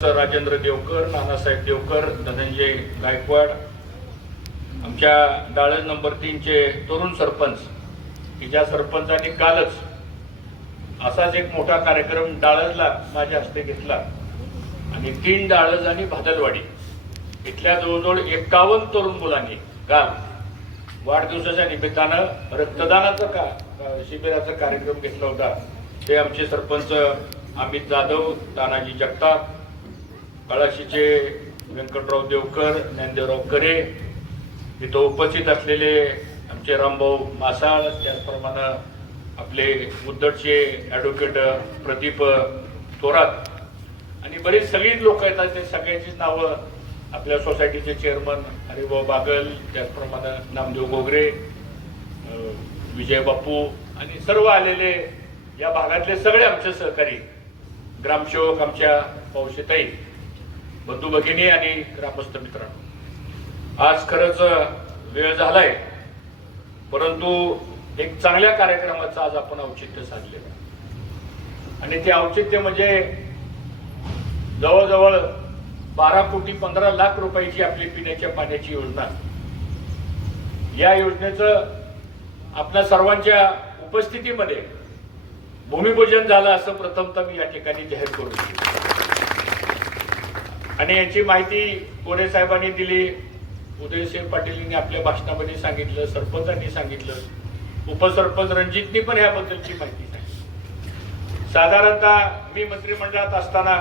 राजेंद्र देवकर, नानासाहेब देवकर, धनंजय गायकवाड, आमच्या डाळज नंबर 3 चे तरुण सरपंच, की ज्या सरपंचांनी कालच असाच एक मोठा कार्यक्रम डाळजला माझ्या हस्ते घेतला आणि 3 डाळज आणि भादलवाडी इथल्या जवळजवळ 51 तरुण मुलांनी काल वाढदिवसाच्या निमित्तानं रक्तदानाचा शिबिराचा कार्यक्रम घेतला होता। ते आमचे सरपंच अमित जाधव, तानाजी जगताप, कळाशीचे व्यंकटराव देवकर, ज्ञानदेवराव करे, इथं उपस्थित असलेले आमचे रामभाऊ मासाळ, त्याचप्रमाणे आपले मुद्दडचे ॲडव्होकेट प्रदीप थोरात आणि बरीच सगळी लोक येतात। ते सगळ्यांची नावं आपल्या सोसायटीचे चेअरमन हरिभाऊ बागल, त्याचप्रमाणे नामदेव गोगरे, विजय बापू आणि सर्व आलेले या भागातले सगळे आमचे सहकारी, ग्रामसेवक, आमच्या पौशीताई, बंधू भगिनी आणि ग्रामस्थ मित्रांनो, आज खरंच वेळ झालाय, परंतु एक चांगल्या कार्यक्रमाचं आज आपण औचित्य साधलेलं आणि ते औचित्य म्हणजे जवळजवळ 12 कोटी 15 लाख रुपयाची आपली पिण्याच्या पाण्याची योजना। या योजनेचं आपल्या सर्वांच्या उपस्थितीमध्ये भूमिपूजन झालं असं प्रथमतः मी या ठिकाणी जाहीर करू इच्छितो आणि याची माहिती गोरे साहेबांनी दिली, उदयसिंह पाटील आपल्या भाषणामध्ये सांगितलं, सरपंचांनी सांगितलं, उपसरपंच रणजितनी पण याबद्दलची माहिती सांगितली। साधारणतः मी मंत्रिमंडळात असताना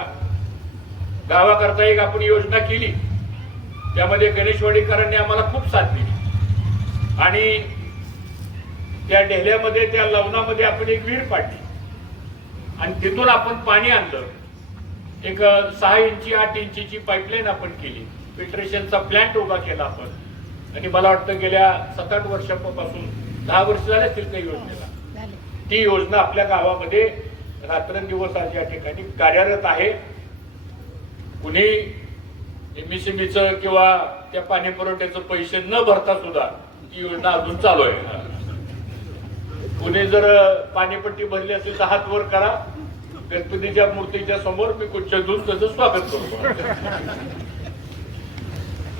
गावाकरता एक आपण योजना केली, त्यामध्ये गणेशवाडीकरांनी आम्हाला खूप साथ दिली आणि त्या ढेल्यामध्ये, त्या लवणामध्ये आपण एक विहीर पाडली आणि तिथून आपण पाणी आणलं। एक 6 इंची 8 इंचीची पाईपलाईन आपण केली, फिल्ट्रेशनचा प्लांट उभा केला आपण आणि मला वाटतं गेल्या 7-8 वर्षापासून 10 वर्ष झाले असतील त्या योजनेला। ती योजना आपल्या गावामध्ये रात्रंदिवस आज या ठिकाणी कार्यरत आहे। कुणी एमएसएमईचं किंवा त्या पाणी पुरवठ्याचं पैसे न भरता सुद्धा ती योजना अजून चालू आहे। कुणी जर पाणीपट्टी भरली असेल तर हात वर करा, गणपतीच्या मूर्तीच्या समोर मी कुच्छ देऊन त्याचं स्वागत करतो।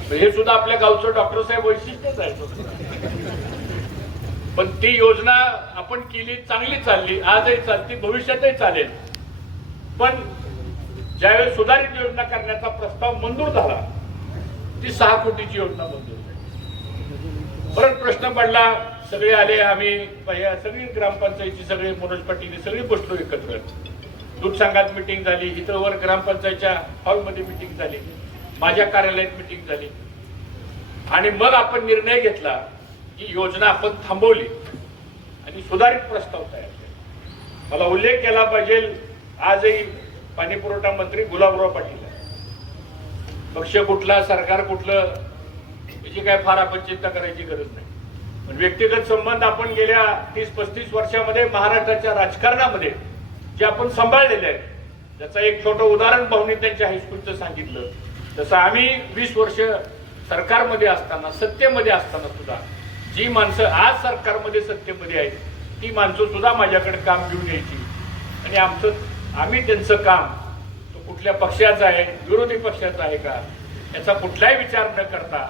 हे सुद्धा आपल्या गावचं डॉक्टर साहेब वैशिष्ट्यच आहे। पण ती योजना आपण केली, चांगली चालली, आजही चालती, भविष्यातही चालेल। पण ज्यावेळेस सुधारित योजना करण्याचा प्रस्ताव मंजूर झाला, ती 6 कोटीची योजना मंजूर झाली। परत प्रश्न पडला, सगळे आले, आम्ही सगळी ग्रामपंचायतची सगळे मनोज पाटील सगळी बसलो एकत्र, दूध संघात मिटिंग झाली, इथं वर ग्रामपंचायतच्या हॉलमध्ये मिटिंग झाली, माझ्या कार्यालयात मिटिंग झाली आणि मग आपण निर्णय घेतला की योजना आपण थांबवली आणि सुधारित प्रस्ताव तयार केला। मला उल्लेख केला पाहिजे, आजही पाणी पुरवठा मंत्री गुलाबराव पाटील, पक्ष कुठला, सरकार कुठलं, याची काय फार आपण चिंता करायची गरज नाही, पण व्यक्तिगत संबंध आपण गेल्या 30-35 वर्षामध्ये महाराष्ट्राच्या राजकारणामध्ये जे आपण सांभाळलेले आहे, त्याचं एक छोटं उदाहरण भाऊनी त्यांच्या हायस्कूलचं सांगितलं। तसं आम्ही 20 वर्ष सरकारमध्ये असताना, सत्तेमध्ये असताना सुद्धा जी माणसं आज सरकारमध्ये सत्तेमध्ये आहेत, ती माणसं सुद्धा माझ्याकडे काम घेऊन यायची आणि आम्ही त्यांचं काम तो कुठल्या पक्षाचं आहे, विरोधी पक्षाचं आहे का, याचा कुठलाही विचार न करता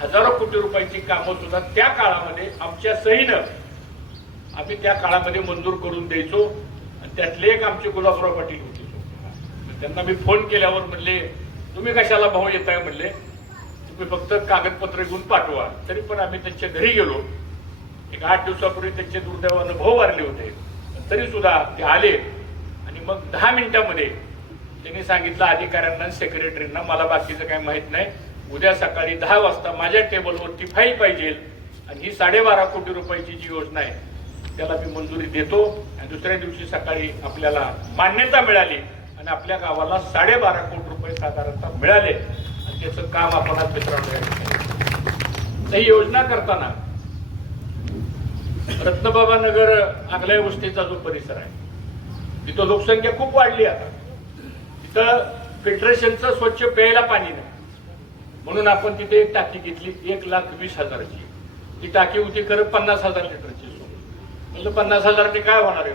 हजारो कोटी रुपयाची कामं सुद्धा त्या काळामध्ये आमच्या सहीनं आम्ही त्या काळामध्ये मंजूर करून द्यायचो आणि त्यातले एक आमचे गुलाबराव पाटील होते। त्यांना मी फोन केल्यावर म्हणले, तुम्ही कशाला भाऊ येताय, म्हणले तुम्ही फक्त कागदपत्र घेऊन पाठवा। तरी पण आम्ही त्यांच्या घरी गेलो, एक 8 दिवसापूर्वी त्यांचे दुर्दैवानं भाऊ वारले होते, तरी सुद्धा ते आले आणि मग 10 मिनिटांमध्ये त्यांनी सांगितलं अधिकाऱ्यांना, सेक्रेटरींना, मला बाकीचं काही माहित नाही, उद्या सकाळी 10 वाजता माझ्या टेबलवरती फाईल पाहिजे आणि ही 12.5 कोटी रुपयाची जी योजना आहे त्याला मी मंजुरी देतो आणि दुसऱ्या दिवशी सकाळी आपल्याला मान्यता मिळाली आणि आपल्या गावाला 12.5 कोटी रुपये साधारणतः मिळाले आणि त्याचं काम आपण आज मित्रांनो ही योजना करताना रत्नबाबा नगर आगलाय वस्तीचा जो परिसर आहे, तिथं लोकसंख्या खूप वाढली, आता तिथं फिल्ट्रेशनचं स्वच्छ प्यायला पाणी नाही, म्हणून आपण तिथे एक टाकी घेतली 1,20,000ची। ती टाकी होती खरं 50,000 लिटरची, म्हणजे 50,000 काय होणार आहे,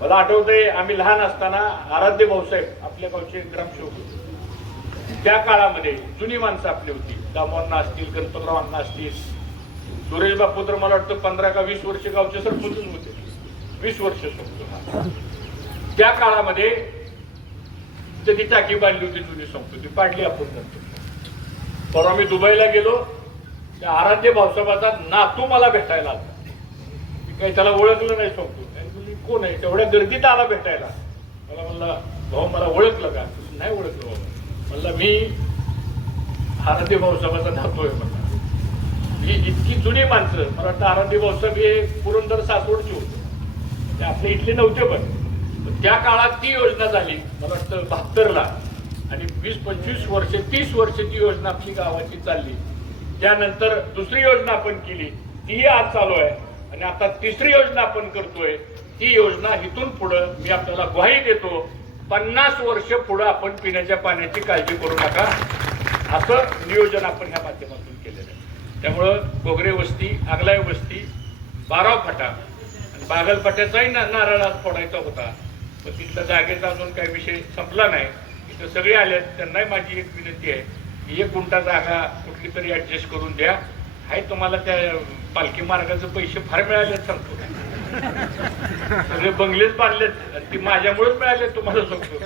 मला आठवतंय आम्ही लहान असताना आराध्य भाऊसाहेब आपल्या गावचे ग्रामसेवक होते. त्या काळामध्ये जुनी माणसं आपली होती, दामोअण्णा असतील, गणपतराव असतील, सुरेश बापू तर मला वाटतं 15 का 20 वर्ष गावचे सरपंच होते, 20 वर्ष सांगतो. त्या काळामध्ये ती टाकी बांधली होती जुनी सांगतो, ती पाडली आपण नंतर. परवा मी दुबईला गेलो, त्या आराध्य भाऊसाहेबाचा नातू मला भेटायला आला. काही त्याला ओळखलं नाही सांगतो, कोण आहे, तेवढ्या गर्दीत आला भेटायला. मला म्हणला भाऊ मला ओळखलं का? नाही ओळखलं बाबा. म्हणलं मी आराध्य भाऊसाहेबाचा नातू आहे. म्हणला ही इतकी जुनी माणसं, मला वाटतं आराध्य भाऊसाहेब हे पुरंदर सासवडचे होते, ते आपले इथले नव्हते. पण त्या काळात ती योजना झाली मला वाटतं 72ला, आणि 20-25 वर्ष 30 वर्ष ती योजना आपली गावाची चालली. त्यानंतर दुसरी योजना आपण केली, तीही आज चालू आहे, आणि आता तिसरी योजना आपण करतोय. ती योजना इथून पुढं मी आपल्याला ग्वाही देतो, 50 वर्ष पुढं आपण पिण्याच्या पाण्याची काळजी करू नका, असं नियोजन आपण ह्या माध्यमातून केलेलं आहे. त्यामुळं गोगरे वस्ती, आगलाय वस्ती, बाराव फाटा आणि बागल फाट्याचाही नारळ आज फोडायचा होता, पण तिथल्या जागेचा अजून काही विषय संपला नाही. इथं सगळे आले, त्यांनाही माझी एक विनंती आहे की 1 गुंठा जागा कुठली तरी ऍडजस्ट करून द्या. हाय तुम्हाला त्या पालखी मार्गाचे पैसे फार मिळालेत सांगतो, सगळे बंगलेच बांधलेत, आणि ती माझ्यामुळेच मिळाले तुम्हाला सांगतो.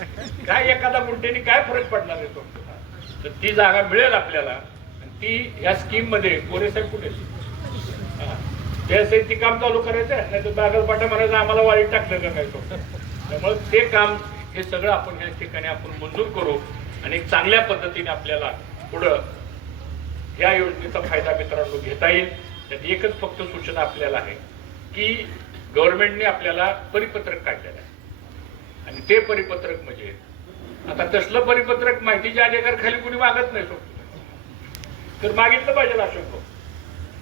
काय एखादा गुंठेने काय फरक पडणार आहे सांगतो. तर ती जागा मिळेल आपल्याला, आणि ती या स्कीम मध्ये गोरेसाहेब कुठे त्यासाठी ती काम चालू करायचं आहे, नाही तर बागलपाटा म्हणायचं आम्हाला वाळीत टाकलं का काय सांगतो. त्यामुळे ते काम हे सगळं आपण या ठिकाणी आपण मंजूर करू, आणि एक चांगल्या पद्धतीने आपल्याला पुढं या योजनेचा फायदा मित्रांनो घेता येईल. त्यात एकच फक्त सूचना आपल्याला आहे की गव्हर्नमेंटने आपल्याला परिपत्रक काढलेलं आहे, आणि ते परिपत्रक म्हणजे आता तसलं परिपत्रक माहितीच्या अधिकार कुणी मागत नाही सोडतो, तर मागितलं पाहिजे. अशोक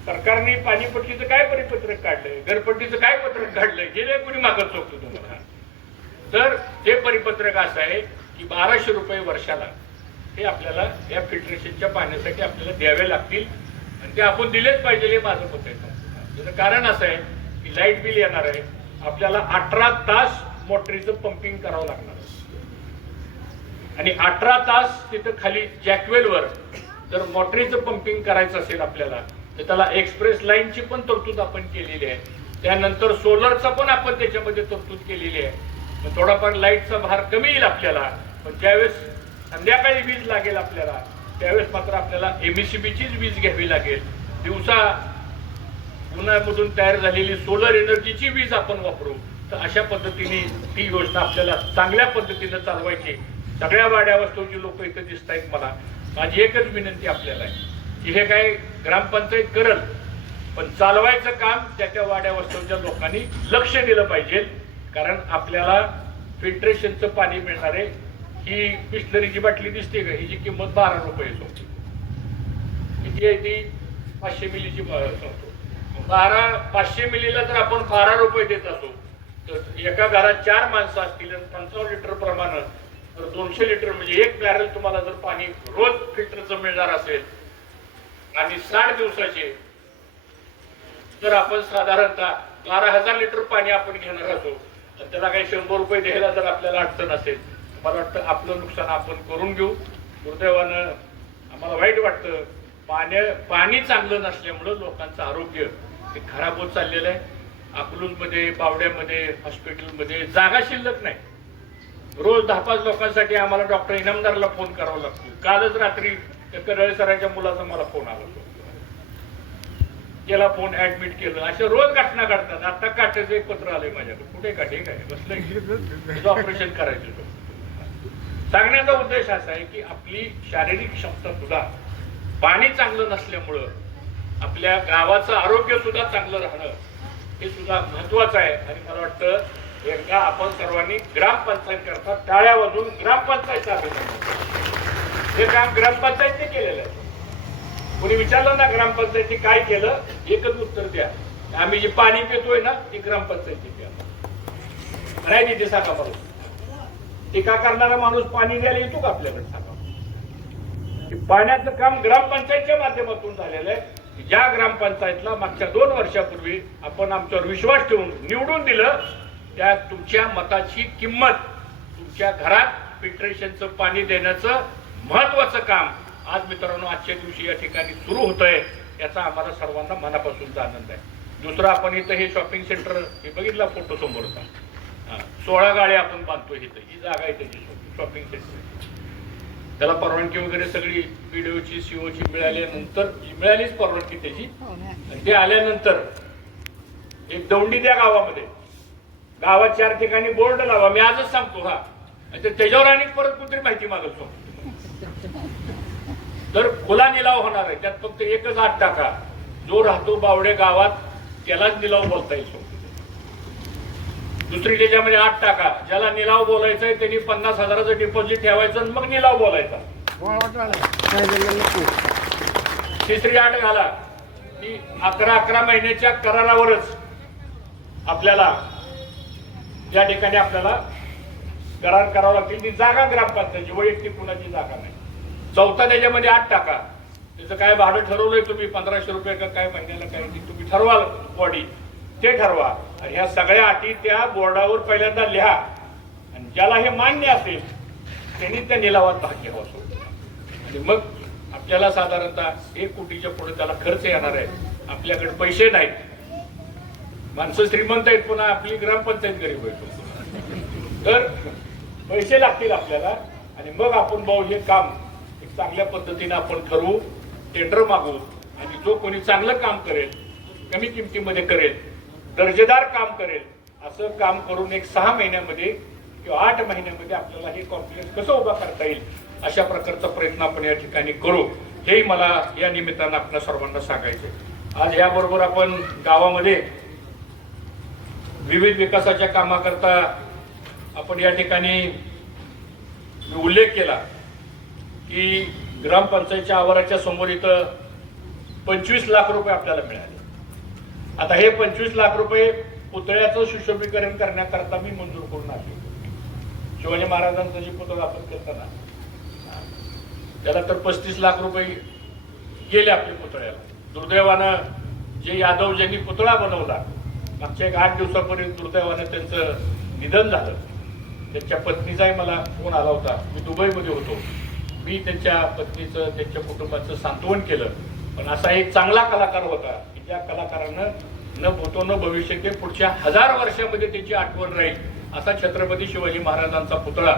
सरकारने पाणीपट्टीचं काय परिपत्रक काढलंय, घरपट्टीचं काय पत्रक काढलंय, हे कुणी मागत सोडतो तुम्हाला. तर ते परिपत्रक असं आहे की 1200 रुपये वर्षाला हे आपल्याला या फिल्ट्रेशनच्या पाण्यासाठी आपल्याला द्यावे लागतील, आणि ते आपण दिलेच पाहिजे, हे माझं मत आहे. त्याचं कारण असं आहे की लाईट बिल येणार आहे, आपल्याला 18 तास मोटरीचं पंपिंग करावं लागणार, आणि 18 तास तिथं खाली जॅकवेलवर जर मोटरीचं पंपिंग करायचं असेल आपल्याला, तर त्याला एक्सप्रेस लाईनची पण तरतूद आपण केलेली आहे. त्यानंतर सोलरचा पण आपण त्याच्यामध्ये तरतूद केलेली आहे. मग थोडाफार लाईटचा भार कमी येईल आपल्याला, पण ज्यावेळेस संध्याकाळी वीज लागेल आपल्याला, त्यावेळेस मात्र आपल्याला एमएससीबीचीच वीज घ्यावी लागेल. दिवसा उन्हामधून तयार झालेली सोलर एनर्जीची वीज आपण वापरू. तर अशा पद्धतीने ती योजना आपल्याला चांगल्या पद्धतीने चालवायची. सगळ्या वाड्या वस्तूंची लोक इथे दिसत आहेत. मला माझी एकच विनंती आपल्याला आहे की हे काय ग्रामपंचायत करल, पण चालवायचं काम त्या वाड्या वस्तूंच्या लोकांनी लक्ष दिलं पाहिजे. कारण आपल्याला फिल्ट्रेशनचं पाणी मिळणार आहे. ही बिस्लरीची बाटली दिसते का, हिची किंमत 12 रुपये होती. किती आहे ती? 500 मिलीची सांगतो. 500 मिलीला जर आपण 12 रुपये देत असू, तर एका घरात 4 माणसं असतील, 55 लिटर प्रमाणे, तर 200 लिटर म्हणजे 1 बॅरल तुम्हाला जर पाणी रोज फिल्टरचं मिळणार असेल, आणि 60 दिवसाचे, तर आपण साधारणतः 12,000 लिटर पाणी आपण घेणार असो, तर त्याला काही 100 रुपये द्यायला जर आपल्याला अडचण असेल, मला वाटतं आपलं नुकसान आपण करून घेऊ. दुर्दैवानं आम्हाला वाईट वाटतं, पाणी चांगलं नसल्यामुळं लोकांचं आरोग्य हे खराब होत चाललेलं आहे. अकलूजमध्ये, बावड्यामध्ये, हॉस्पिटलमध्ये जागा शिल्लक नाही. रोज 10-5 लोकांसाठी आम्हाला डॉक्टर इनामदारला फोन करावा लागतो. कालच रात्री कडळे सरांच्या मुलाचा मला फोन आला होता, त्याला फोन ऍडमिट केलं. अशा रोज घटना घडतात. आता काट्याचं एक पत्र आलंय माझ्याकडे, कुठे काटे काय बसलं, ऑपरेशन करायचं. सांगण्याचा उद्देश असा आहे की आपली शारीरिक क्षमता सुद्धा, पाणी चांगलं नसल्यामुळं आपल्या गावाचं आरोग्य सुद्धा चांगलं राहणं हे सुद्धा महत्वाचं आहे. आणि मला वाटतं एकदा आपण सर्वांनी ग्रामपंचायत करता टाळ्या वाजवून ग्रामपंचायत हे काम ग्रामपंचायतने केलेलं आहे. कोणी विचारलं ना ग्रामपंचायतने काय केलं, एकच उत्तर द्या, आम्ही जे पाणी पितोय ना ते ग्रामपंचायतने द्या. नाही तिथे सांगा मला, टीका करणारा माणूस पाणी द्यायला येतो का आपल्याकडे? सांगा. पाण्याचं काम ग्रामपंचायतच्या माध्यमातून झालेलं आहे. ज्या ग्रामपंचायतला मागच्या 2 वर्षापूर्वी आपण आमच्यावर विश्वास ठेवून निवडून दिलं, त्या तुमच्या मताची किंमत, तुमच्या घरात फिल्ट्रेशनचं पाणी देण्याचं महत्वाचं काम आज मित्रांनो आजच्या दिवशी या ठिकाणी सुरू होतंय, याचा आम्हाला सर्वांना मनापासूनचा आनंद आहे. दुसरं, आपण इथं हे शॉपिंग सेंटर हे बघितला फोटो समोरचा, 16 गाड्या आपण बांधतो इथं, ही जागा आहे त्याची शॉपिंग सेंटर. त्याला परवानगी वगैरे सगळी पीडीओची सीओची मिळाल्यानंतर मिळालीच परवानगी त्याची. ते आल्यानंतर एक दौंडी द्या गावामध्ये, गावात 4 ठिकाणी बोर्ड लावा. मी आजच सांगतो हा, त्याच्यावर आणि परत कुठेतरी माहिती मागतो. तर खुला निलाव होणार आहे, त्यात फक्त एकच 8 टाका. जो राहतो बावडे गावात त्यालाच निलाव बोलता येईल. दुसरी त्याच्यामध्ये 8 टाका. ज्याला निलाव बोलायचा आहे त्यांनी 50,000चं डिपॉझिट ठेवायचं आणि मग निलाव बोलायचा. तिसरी अट घाला की 11 महिन्याच्या करारावरच आपल्याला या ठिकाणी आपल्याला करार करावा लागतील. ती जागा ग्रामपंचायतीची, वैयक्तिक कुणाची जागा नाही. चौथा त्याच्यामध्ये 8 टाका. त्याचं काय भाडं ठरवलंय तुम्ही, 1500 रुपये का काय महिन्याला, काय तुम्ही ठरवाल बॉडी, ते ठरवा. आणि ह्या सगळ्या अटी त्या बोर्डावर पहिल्यांदा लिहा आणि ज्याला हे मान्य असेल त्यांनी त्या निलावात भाग घ्यावा. आणि मग आपल्याला साधारणतः 1 कोटीच्या पुढे त्याला खर्च येणार आहे. आपल्याकडे पैसे नाहीत, माणसं श्रीमंत आहेत, पुन्हा आपली ग्रामपंचायत गरीब आहे. तर पैसे लागतील आपल्याला. आणि मग आपण भाऊ हे काम एक चांगल्या पद्धतीने आपण ठरवू, टेंडर मागू. आणि जो कोणी चांगलं काम करेल, कमी किमतीमध्ये करेल, दर्जेदार काम करेल, असं काम करून एक 6 महिन्यामध्ये किंवा 8 महिन्यामध्ये आपल्याला हे कॉम्प्लेक्स कसं उभा करता येईल अशा प्रकारचा प्रयत्न आपण या ठिकाणी करू, हेही मला या निमित्तानं आपल्या सर्वांना सांगायचे. आज याबरोबर आपण गावामध्ये विविध विकासाच्या कामाकरता आपण या ठिकाणी उल्लेख केला की ग्रामपंचायतच्या आवाराच्या समोर इथं 25 लाख रुपये आपल्याला मिळाले. आता हे 25 लाख रुपये पुतळ्याचं सुशोभीकरण करण्याकरता मी मंजूर करून आलो. शिवाजी महाराजांचं जे पुतळा आपण करताना त्याला तर 35 लाख रुपये गेले आपल्या पुतळ्याला. दुर्दैवानं जे यादव ज्यांनी पुतळा बनवला, मागच्या 8 दिवसापूर्वी दुर्दैवानं त्यांचं निधन झालं. त्यांच्या पत्नीचाही मला फोन आला होता. मी दुबईमध्ये होतो. मी त्यांच्या पत्नीचं, त्यांच्या कुटुंबाचं सांत्वन केलं. पण असा एक चांगला कलाकार होता की ज्या कलाकारानं न भूतो न भविष्य ते पुढच्या 1000 वर्षामध्ये त्याची आठवण राहील असा छत्रपती शिवाजी महाराजांचा पुतळा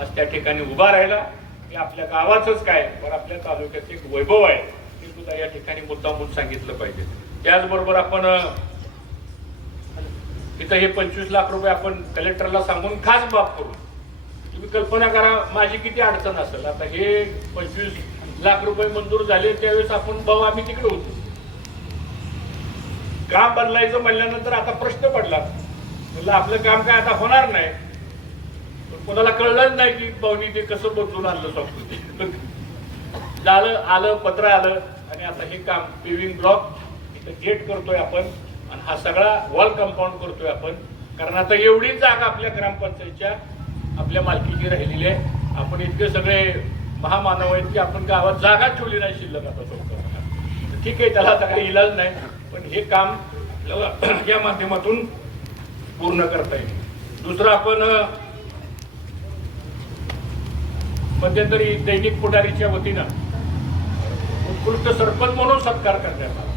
आज त्या ठिकाणी उभा राहिला. हे आपल्या गावाचंच काय, पण आपल्या तालुक्याचं एक वैभव आहे, हे सुद्धा या ठिकाणी मुद्दामून सांगितलं पाहिजे. त्याचबरोबर आपण इथं हे 25 लाख रुपये आपण कलेक्टरला सांगून खास बाब करू. तुम्ही कल्पना करा माझी किती अडचण असेल. आता हे 25 लाख रुपये मंजूर झाले त्यावेळेस आपण भाऊ आम्ही तिकडे होतो. काम बदलायचं म्हणल्यानंतर आता प्रश्न पडला, म्हणलं आपलं काम काय आता होणार नाही. कोणाला कळलंच नाही की भाऊनी ते कसं बदलून आणलं संस्कृती. झालं, आलं, पत्र आलं आणि आता हे काम पेविंग ब्लॉक इथं गेट करतोय आपण आणि हा सगळा वॉल कंपाऊंड करतोय आपण. कारण आता एवढी जागा आपल्या ग्रामपंचायतच्या आपल्या मालकीची राहिलेली आहे. आपण इतके सगळे महामानव आहेत की आपण गावात जागा ठेवली नाही शिल्लक. आता चौकात ठीक आहे, त्याला आता काही इलाज नाही, पण हे काम आपल्याला या माध्यमातून पूर्ण करता येईल. दुसरं, आपण मध्यंतरी दैनिक पुढारीच्या वतीनं उत्कृष्ट सरपंच म्हणून सत्कार करण्यात आला.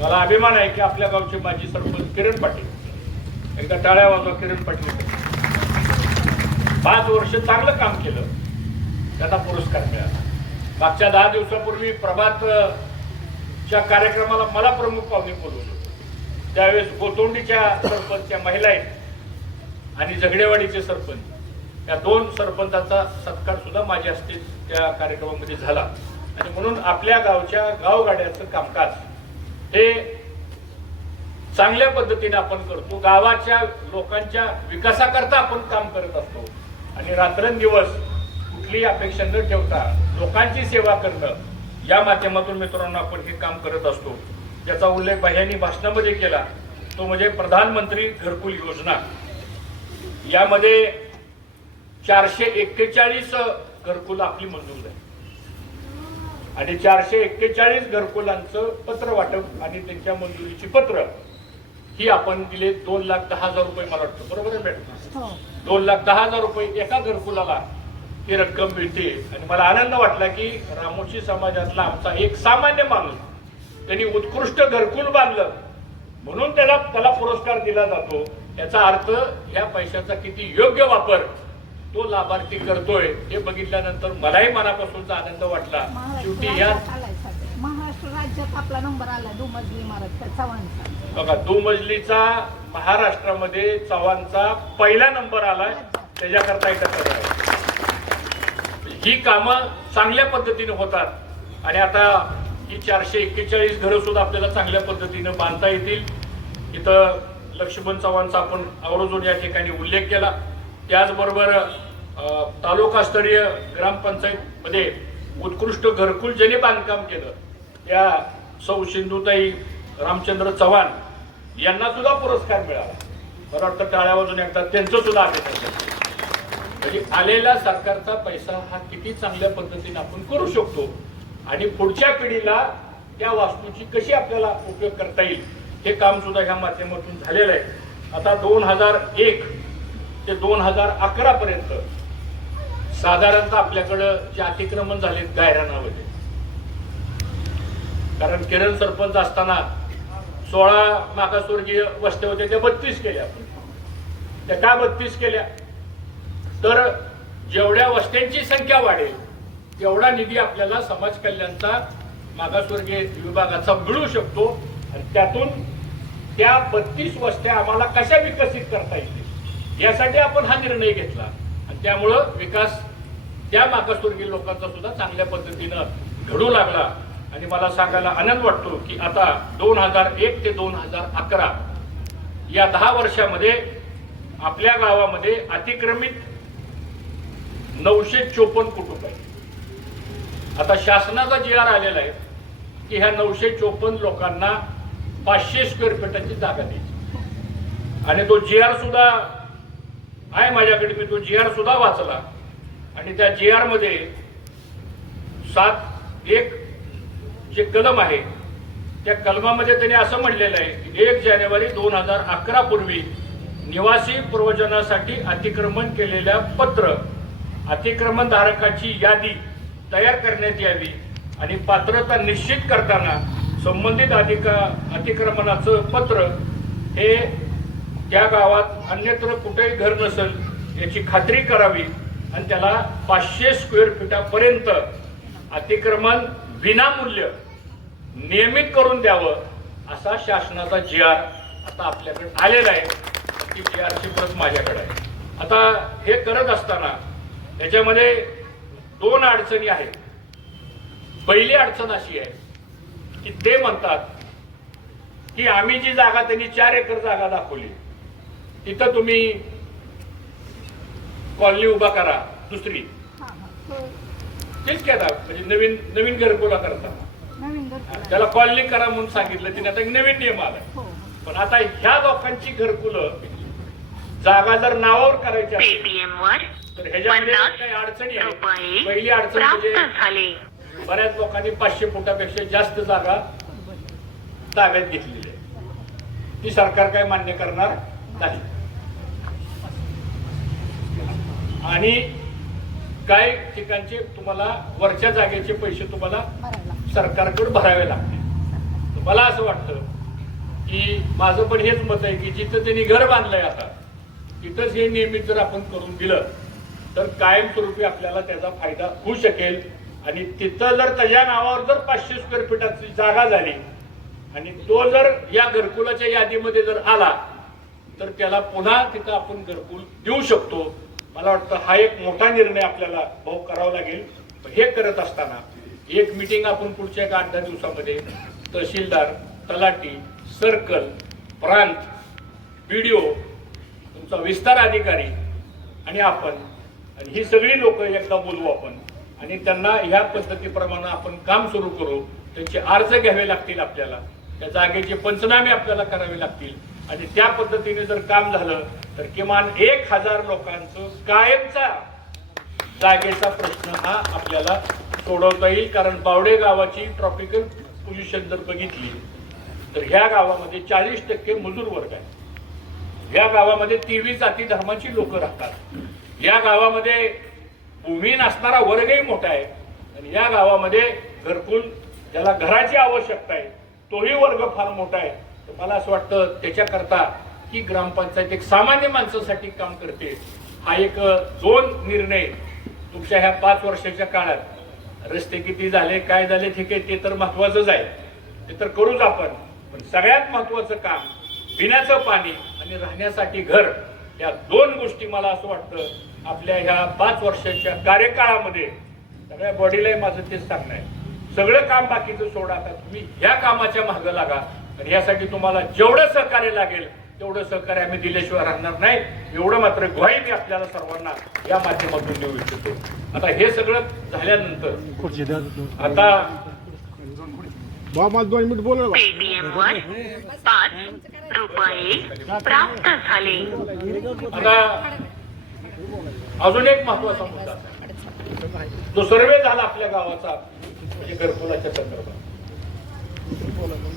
मला अभिमान आहे की आपल्या गावचे माजी सरपंच किरण पाटील, एकदा टाळ्या वाजवा किरण पाटील, 5 वर्ष चांगलं काम केलं, त्यांना पुरस्कार मिळाला. मागच्या 10 दिवसापूर्वी प्रभातच्या कार्यक्रमाला मला प्रमुख पाहुणे बोलवलं. त्यावेळेस गोतोंडीच्या सरपंचच्या महिला आहेत आणि झगडेवाडीचे सरपंच, या 2 सरपंचांचा सत्कार सुद्धा माझ्या हस्ते त्या कार्यक्रमामध्ये झाला. आणि म्हणून आपल्या गावच्या गावगाड्याचं कामकाज हे चांगल्या पद्धतीने आपण करतो. गावाच्या लोकांच्या विकासाकरता आपण काम करत असतो आणि रात्रंदिवस कुठलीही अपेक्षा न ठेवता लोकांची सेवा करणं या माध्यमातून मित्रांनो आपण हे काम करत असतो. ज्याचा उल्लेख बाह्यांनी भाषणामध्ये केला तो म्हणजे प्रधानमंत्री घरकुल योजना. यामध्ये 441 घरकुल आपली मंजूर आहे आणि 441 घरकुलांचं पत्र वाटप आणि त्यांच्या मंजुरीची पत्र ही आपण दिले 2,10,000 रुपये, मला वाटतं बरोबर आहे मॅडम? 2,10,000 रुपये एका घरकुलाला ही रक्कम मिळते. आणि मला आनंद वाटला की रामोशी समाजातला आमचा एक सामान्य माणूस त्यांनी उत्कृष्ट घरकुल बांधलं म्हणून त्याला पुरस्कार दिला जातो. याचा अर्थ या पैशाचा किती योग्य वापर तो लाभार्थी करतोय हे बघितल्यानंतर मलाही मनापासूनचा आनंद वाटला. शेवटी या महाराष्ट्र राज्यात आपला नंबर आला दुमजली इमारत चव्हाणचा. बघा, दुमजलीचा महाराष्ट्रामध्ये चव्हाणचा पहिला नंबर आलाय. त्याच्याकरता ही कामं चांगल्या पद्धतीने होतात आणि आता ही 441 घरं सुद्धा आपल्याला चांगल्या पद्धतीने बांधता येतील. इथं लक्ष्मण चव्हाणचा आपण आवर्जून या ठिकाणी उल्लेख केला. त्याचबरोबर तालुकास्तरीय ग्रामपंचायत मध्ये उत्कृष्ट घरकुल ज्याने बांधकाम केलं त्या सौ सिंधुताई रामचंद्र चव्हाण यांना सुद्धा पुरस्कार मिळाला. मला वाटतं टाळ्या वाजून एकदा त्यांचं सुद्धा अभिनंदन. म्हणजे आलेला सरकारचा पैसा हा किती चांगल्या पद्धतीने आपण करू शकतो आणि पुढच्या पिढीला त्या वास्तूची कशी आपल्याला उपयोग करता येईल हे काम सुद्धा ह्या माध्यमातून झालेलं आहे. आता 2001 ते 2011 पर्यंत साधारणतः आपल्याकडं जे अतिक्रमण झाले गायरानामध्ये, कारण किरण सरपंच असताना 16 मागासवर्गीय वस्त्या होत्या त्या 32 केल्या. त्या का 32 केल्या? तर जेवढ्या वस्त्यांची संख्या वाढेल तेवढा निधी आपल्याला समाज कल्याणचा मागासवर्गीय विभागाचा मिळू शकतो आणि त्यातून त्या 32 वस्त्या आम्हाला कशा विकसित करता येतील यासाठी आपण हा निर्णय घेतला आणि त्यामुळं विकास त्या मागासवर्गीय लोकांचा सुद्धा चांगल्या पद्धतीनं घडू लागला. आणि मला सांगायला आनंद वाटतो की आता 2001 ते 2011 या 10 वर्षामध्ये आपल्या गावामध्ये अतिक्रमित 954 कुटुंब आहे. आता शासनाचा GR आलेला आहे की ह्या 954 लोकांना 500 स्क्वेअर फीटाची जागा द्यायची आणि तो GR सुद्धा आहे माझ्याकडे. मी तो GR सुद्धा वाचला आणि त्या GR मध्ये 7(1) जे कलम आहे त्या कलमामध्ये त्यांनी असं म्हणलेलं आहे की 1 जानेवारी 2011 पूर्वी निवासी प्रवचनासाठी अतिक्रमण केलेल्या पत्र अतिक्रमणधारकाची यादी तयार करण्यात यावी आणि पात्रता निश्चित करताना संबंधित अतिक्रमणाचं पत्र हे त्या गावात अन्यत्र कुठेही घर नसेल याची खात्री करावी आणि त्याला 500 स्क्वेअर फीटापर्यंत अतिक्रमण विनामूल्य नियमित करून द्यावं असा शासनाचा GR आता आपल्याकडे आलेला आहे. ती GRची प्रत माझ्याकडे आहे. आता हे करत असताना त्याच्यामध्ये 2 अडचणी आहेत. पहिली अडचण अशी आहे की ते म्हणतात की आम्ही जी जागा त्यांनी 4 एकर जागा दाखवली तिथं तुम्ही कॉलनी उभा करा दुसरी. तेच काय म्हणजे नवीन घरकुला करता त्याला कॉलनी करा म्हणून सांगितलं तिने. आता नवीन नियम आला. पण आता ह्या लोकांची घरकुलं जागा जर नावावर करायची असेल तर ह्याच्यामध्ये काही अडचणी आहेत. पहिली अडचण म्हणजे बऱ्याच लोकांनी 500 फुटापेक्षा जास्त जागा ताब्यात घेतलेली आहे. ती सरकार काय मान्य करणार नाही आणि काही ठिकाणचे तुम्हाला वरच्या जागेचे पैसे तुम्हाला सरकारकडे भरावे लागते. मला असं वाटतं की माझं पण हेच मत आहे की जिथं त्यांनी घर बांधलंय आता तिथंच हे नियमित जर आपण करून दिलं तर कायमस्वरूपी आपल्याला त्याचा फायदा होऊ शकेल. आणि तिथं जर त्याच्या नावावर जर 500 स्क्वेअर फीटाची जागा झाली आणि तो जर या घरकुलाच्या यादीमध्ये जर आला तर त्याला पुन्हा तिथं आपण घरकुल देऊ शकतो. मला वाटतं हा एक मोठा निर्णय आपल्याला भाऊ करावा लागेल. हे करत असताना एक मीटिंग आपण पुढच्या 8-10 दिवसामध्ये तहसीलदार, तलाठी, सर्कल, प्रांत, BDO, तुमचा विस्तार अधिकारी आणि आपण आणि ही सगळी लोक एकदा बोलवू आपण आणि त्यांना ह्या पद्धतीप्रमाणे आपण काम सुरू करू. त्यांचे अर्ज घ्यावे लागतील आपल्याला, त्या जागेचे पंचनामे आपल्याला करावे लागतील आणि त्या पद्धतीने जर काम झालं तर किमान 1000 लोकांचं कायमचा जागेचा प्रश्न हा आपल्याला सोडवता येईल. कारण बावडे गावाची ट्रॉपिकल पोझिशन जर बघितली तर ह्या गावामध्ये 40% मजूर वर्ग आहे. या गावामध्ये 23 जाती धर्माची लोक राहतात. या गावामध्ये भूमिहीन असणारा वर्गही मोठा आहे आणि या गावामध्ये घरकुल ज्याला घराची आवश्यकता आहे तोही वर्ग फार मोठा आहे. तर मला असं वाटतं त्याच्याकरता ही ग्रामपंचायत एक सामान्य माणसासाठी काम करते. हा एक 2 निर्णय तुमच्या ह्या 5 वर्षाच्या काळात रस्ते किती झाले काय झाले ठीक आहे ते तर महत्वाचंच आहे, ते तर करूच आपण. पण सगळ्यात महत्वाचं काम पिण्याचं पाणी आणि राहण्यासाठी घर, या 2 गोष्टी मला असं वाटतं आपल्या ह्या 5 वर्षाच्या कार्यकाळामध्ये सगळ्या बॉडीलाही माझं तेच सांगणं आहे. सगळं काम बाकीचं सोडा, आता तुम्ही ह्या कामाच्या मागं लागा आणि यासाठी तुम्हाला जेवढं सहकार्य लागेल तेवढं सहकार्य आम्ही दिल्याशिवाय राहणार नाही. एवढं मात्र ग्वाही मी आपल्याला सर्वांना या माध्यमातून देऊ इच्छितो. आता हे सगळं झाल्यानंतर आता पेटीएम वर 5 रुपये प्राप्त झाले. आता अजून एक महत्वाचा मुद्दा जो सर्वे झाला आपल्या गावाचा म्हणजे घरकुलाच्या संदर्भात.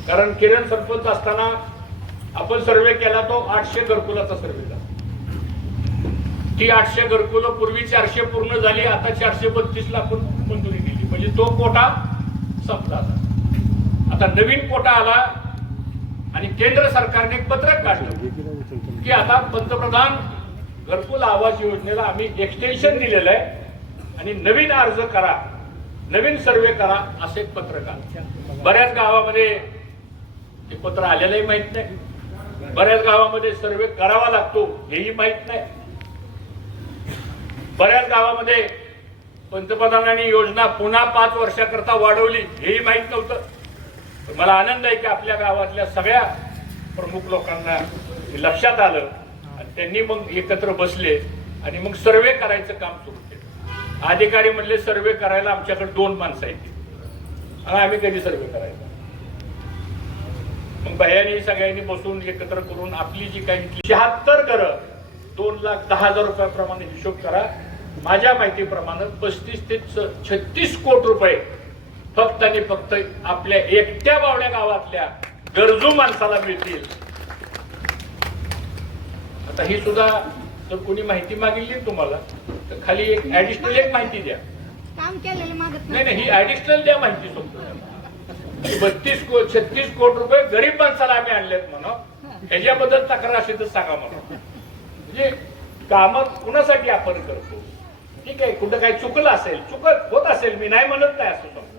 कारण किरण सरपंच असताना आपण सर्वे केला तो 800 घरकुलाचा सर्वे झाला. ती 800 घरकुलं पूर्वी 400 पूर्ण झाली, आता 432 ला आपण मंजुरी दिली म्हणजे तो कोटा संपला. आता नवीन कोटा आला आणि केंद्र सरकारने एक पत्रक काढलं की आता पंतप्रधान घरकुल आवास योजनेला आम्ही एक्सटेन्शन दिलेलं आहे आणि नवीन अर्ज करा, नवीन सर्वे करा असे एक पत्रक आलं. बऱ्याच गावामध्ये ते पत्र आलेलंही माहित नाही, बऱ्याच गावामध्ये सर्वे करावा लागतो हेही माहित नाही, बऱ्याच गावामध्ये पंतप्रधानांनी योजना पुन्हा 5 वर्षाकरता वाढवली हेही माहित नव्हतं. मला आनंद आहे की आपल्या गावातल्या सगळ्या प्रमुख लोकांना लक्षात आलं आणि त्यांनी मग एकत्र बसले आणि मग सर्वे करायचं काम सुरू केलं. अधिकारी म्हणले सर्वे करायला आमच्याकडे 2 माणसं आहेत आणि आम्ही कधी सर्वे करायचा. मग बायांनी सगळ्यांनी बसून एकत्र करून आपली जी काही 76 घरं 2,10,000 रुपयाप्रमाणे हिशोब करा. माझ्या माहितीप्रमाणे 35 ते 36 कोटी रुपये फक्त आणि फक्त आपल्या एकट्या बावड्या गावातल्या गरजू माणसाला मिळतील. आता ही सुद्धा जर कोणी माहिती मागितली तुम्हाला तर खाली एक ऍडिशनल एक माहिती द्या. काम केलेलं मागत नाही ही ऍडिशनल द्या माहिती समजून. 36 कोटी रुपये गरीब माणसाला आम्ही आणलेत म्हणा, ह्याच्याबद्दल तक्रार असेल तर सांगा म्हणा. म्हणजे काम कुणासाठी आपण करतो ठीक आहे, कुठं काही चुकलं असेल, चुकत होत असेल, मी नाही म्हणत नाही असं समजा,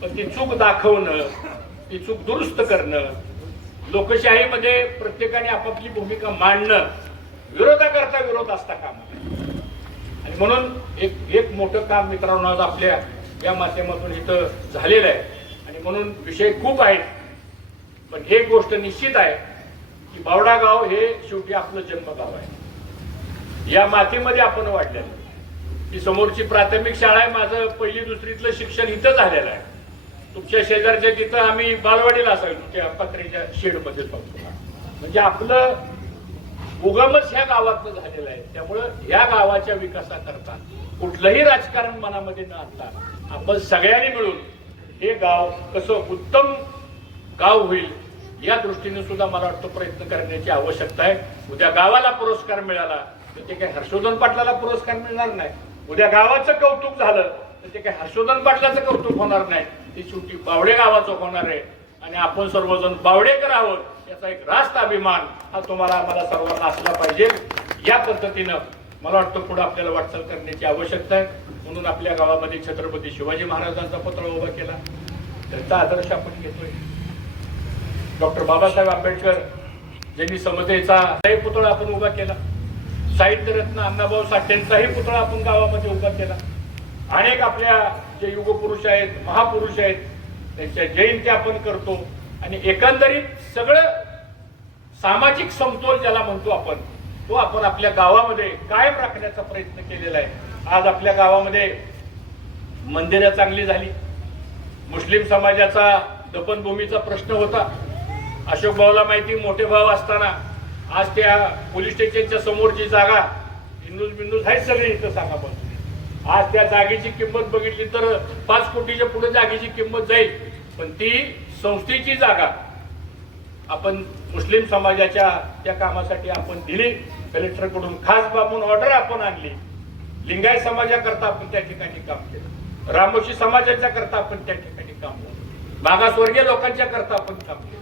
पण ती चूक दाखवणं, ती चूक दुरुस्त करणं, लोकशाहीमध्ये प्रत्येकाने आपापली भूमिका मांडणं, विरोधाकरता विरोध असता कामा. आणि म्हणून एक मोठं काम मित्रांनो आज आपल्या या माध्यमातून इथं झालेलं आहे. आणि म्हणून विषय खूप आहेत, पण एक गोष्ट निश्चित आहे की बावडा गाव हे शेवटी आपलं जन्मगाव आहे. या मातीमध्ये आपण वाढलेलं. ही समोरची प्राथमिक शाळा आहे, माझं 1ली 2रीतलं शिक्षण इथं झालेलं आहे. तुमच्या शेजारच्या तिथं आम्ही बालवाडीला असायचो त्या पत्र्याच्या शेडमध्ये बघतो. म्हणजे आपलं उगमच ह्या गावातलं झालेलं आहे. त्यामुळं या गावाच्या विकासाकरता कुठलंही राजकारण मनामध्ये न आणता आपण सगळ्यांनी मिळून हे गाव कसं उत्तम गाव होईल या दृष्टीने सुद्धा मला वाटतं प्रयत्न करण्याची आवश्यकता आहे. उद्या गावाला पुरस्कार मिळाला तर ते काही हर्षवर्धन पाटलाला पुरस्कार मिळणार नाही. उद्या गावाचं कौतुक झालं तर ते काही हर्षवर्धन पाटलाचं कौतुक होणार नाही, ती शेवटी बावडे गावाचं होणार आहे. आणि आपण सर्वजण बावडेकर आहोत याचा एक रास्त अभिमान हा तुम्हाला आम्हाला सर्वांना असला पाहिजे. या पद्धतीनं मला वाटतं पुढे आपल्याला वाटचाल करण्याची आवश्यकता आहे. म्हणून आपल्या गावामध्ये छत्रपती शिवाजी महाराजांचा पुतळा उभा केला, त्यांचा आदर्श आपण घेतोय. डॉक्टर बाबासाहेब आंबेडकर ज्यांनी समतेचा पुतळा आपण उभा केला, साहित्यरत्न अण्णाभाऊ साठेंचाही पुतळा आपण गावामध्ये उभा केला. अनेक आपल्या जे युगपुरुष आहेत, महापुरुष आहेत, त्यांच्या जयंत्या आपण करतो. आणि एकंदरीत सगळं सामाजिक समतोल ज्याला म्हणतो आपण, तो आपण आपल्या गावामध्ये कायम राखण्याचा प्रयत्न केलेला आहे. आज आपल्या गावामध्ये मंदिरं चांगली झाली. मुस्लिम समाजाचा दफनभूमीचा प्रश्न होता. अशोक भाऊला माहिती, मोठे भाऊ असताना आज त्या पोलीस स्टेशनच्या समोरची जागा हिंदूज बिंदूज आहेत सगळे इथं सांगा. पण आज त्या जागेची किंमत बघितली तर 5 कोटीच्या पुढे जागेची किंमत जाईल. पण ती संस्थेची जागा आपण मुस्लिम समाजाच्या त्या कामासाठी आपण दिली. कलेक्टरकडून खास बाबून ऑर्डर आपण आणली. लिंगायत समाजाकरता आपण त्या ठिकाणी काम केलं. रामोशी समाजाच्या करता आपण त्या ठिकाणी काम केलं. मागासवर्गीय लोकांच्या करता आपण काम केलं.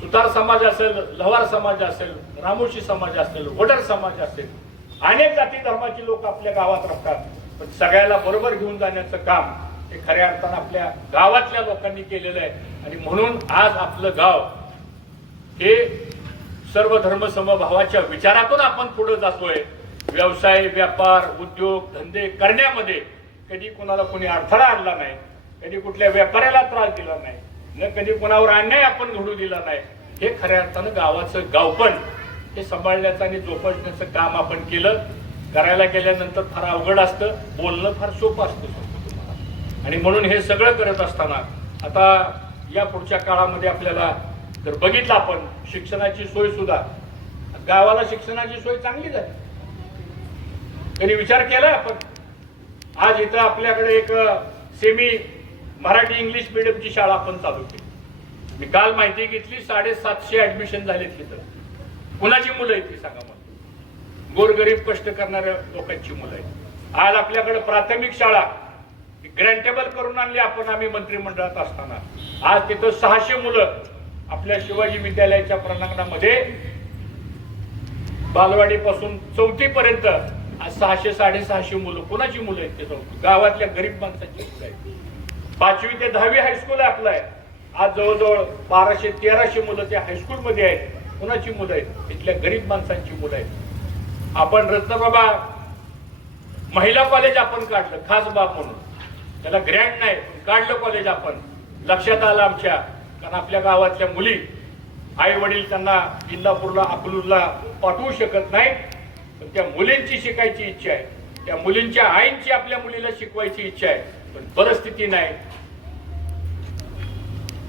सुतार समाज असेल, लवार समाज असेल, रामोशी समाज असेल, वडर समाज असेल, अनेक जाती धर्माची लोक आपल्या गावात राहतात. पण सगळ्याला बरोबर घेऊन जाण्याचं काम हे खऱ्या अर्थानं आपल्या गावातल्या लोकांनी केलेलं आहे. आणि म्हणून आज आपलं गाव हे सर्व धर्म समभावाच्या विचारातून आपण पुढे जातोय. व्यवसाय, व्यापार, उद्योग, धंदे करण्यामध्ये कधी कोणाला कोणी अडथळा आणला नाही, कधी कुठल्या व्यापाऱ्याला त्रास दिला नाही, न कधी कोणावर अन्याय आपण घडू दिला नाही. हे खऱ्या अर्थानं गावाचं गावपण हे सांभाळण्याचं आणि जोपासण्याचं काम आपण केलं. करायला गेल्यानंतर फार अवघड असतं, बोलणं फार सोपं असतं. आणि म्हणून हे सगळं करत असताना आता या पुढच्या काळामध्ये आपल्याला जर बघितलं आपण शिक्षणाची सोय सुद्धा, गावाला शिक्षणाची सोय चांगली झाली. कधी विचार केला आपण? आज इथं आपल्याकडे एक सेमी मराठी इंग्लिश मीडियमची शाळा आपण चालू केली. मी काल माहिती घेतली, 750 ऍडमिशन झालेत तिथं. कुणाची मुलं आहेत ती सांगा मला? गोरगरीब कष्ट करणाऱ्या लोकांची मुलं आहेत. आज आपल्याकडे प्राथमिक शाळा ग्रँटेबल करून आणली आपण, आम्ही मंत्रिमंडळात असताना. आज तिथं 600 मुलं आपल्या शिवाजी विद्यालयाच्या प्रांगणामध्ये बालवाडी पासून 4थी पर्यंत आज 600-650 मुलं. कोणाची मुलं आहेत ते? गावातल्या गरीब माणसाची मुलं आहेत. 5वी ते 10वी हायस्कूल आहे आपलं आहे. आज जवळजवळ 1200-1300 मुलं त्या हायस्कूलमध्ये आहेत. कोणाची मुलं आहेत? इथल्या गरीब माणसांची मुलं आहेत. आपण रत्नबाबा महिला कॉलेज आपण काढलं खास बाब म्हणून. त्याला ग्रँट नाही, काढलं कॉलेज आपण. लक्षात आलं आमच्या, कारण आपल्या गावातल्या मुली आई वडील त्यांना इंदापूरला अकलूजला पाठवू शकत नाही. पण त्या मुलींची शिकायची इच्छा आहे, त्या मुलींच्या आईंची आपल्या मुलीला शिकवायची इच्छा आहे. पण परिस्थिती नाही,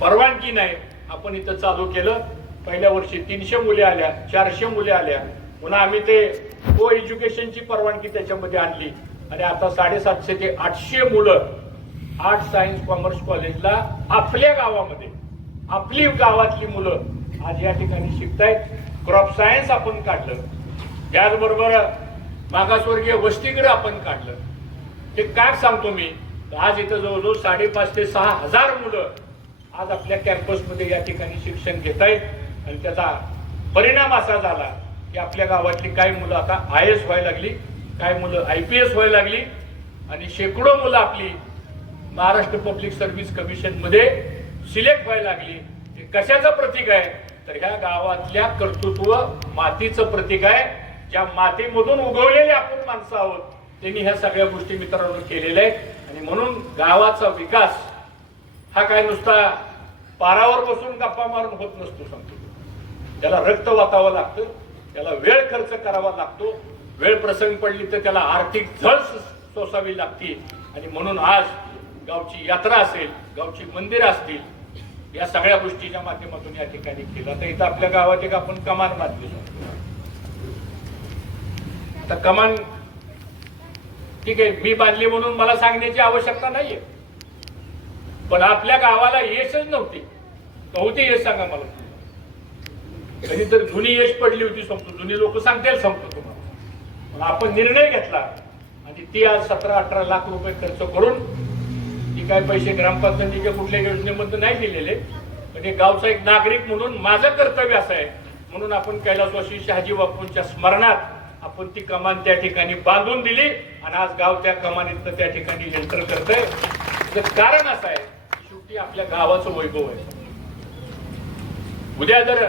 परवानगी नाही. आपण इथं चालू केलं. पहिल्या वर्षी 300 मुली आल्या, 400 मुली आल्या. पुन्हा आम्ही ते को एज्युकेशनची परवानगी त्याच्यामध्ये आणली. आणि आता 750 ते 800 मुलं आर्ट, सायन्स, कॉमर्स कॉलेजला आपल्या गावामध्ये, आपली गावातली मुलं आज या ठिकाणी शिकतायत. क्रॉप सायन्स आपण काढलं. त्याचबरोबर मागासवर्गीय वसतिगृह आपण काढलं. ते काय सांगतो मी, आज इथं जवळजवळ 5,500 ते 6,000 मुलं आज आपल्या कॅम्पसमध्ये या ठिकाणी शिक्षण घेत आहेत. आणि त्याचा परिणाम असा झाला की आपल्या गावातली काही मुलं आता IAS व्हायला लागली, काही मुलं IPS व्हायला लागली. आणि शेकडो मुलं आपली महाराष्ट्र पब्लिक सर्व्हिस कमिशन मध्ये सिलेक्ट व्हायला लागली. हे कशाचं प्रतीक आहे? तर ह्या गावातल्या कर्तृत्व मातीचं प्रतीक आहे. ज्या मातीमधून उगवलेले आपण माणसं आहोत, त्यांनी ह्या सगळ्या गोष्टी मित्रांनो केलेल्या आहेत. आणि म्हणून गावाचा विकास हा काय नुसता पारावर बसून गप्पा मारून होत नसतो. सांगतो, त्याला रक्त वाचावं लागतं, त्याला वेळ खर्च करावा लागतो. वेळ प्रसंग पडली तर त्याला आर्थिक झळ सोसावी लागते. आणि म्हणून आज गावची यात्रा असेल, गावची मंदिरं असतील, या सगळ्या गोष्टीच्या माध्यमातून या ठिकाणी केलं. आता इथं आपल्या गावात एक आपण कमान बांधली. आता कमान ठीक आहे, मी बांधली म्हणून मला सांगण्याची आवश्यकता नाहीये. पण आपल्या गावाला यशच नव्हती. होती यश सांगा मला? कधी तर जुनी यश पडली होती सांगतो, जुनी लोक सांगतील सांगतो तुम्हाला. पण आपण निर्णय घेतला आणि ती आज 17-18 लाख रुपये खर्च करून, ती काय पैसे ग्रामपंचायतीच्या कुठल्या योजनेमध्ये नाही दिलेले, पण एक गावचा एक नागरिक म्हणून माझं कर्तव्य असं आहे म्हणून आपण कैलासवासी शहाजी बापूंच्या स्मरणात आपण ती कमान त्या ठिकाणी बांधून दिली. आणि आज गाव त्या कमानीतनं त्या ठिकाणी एंटर करतंय. त्याचं कारण असं आहे, शेवटी आपल्या गावाचं वैभव आहे. उद्या जर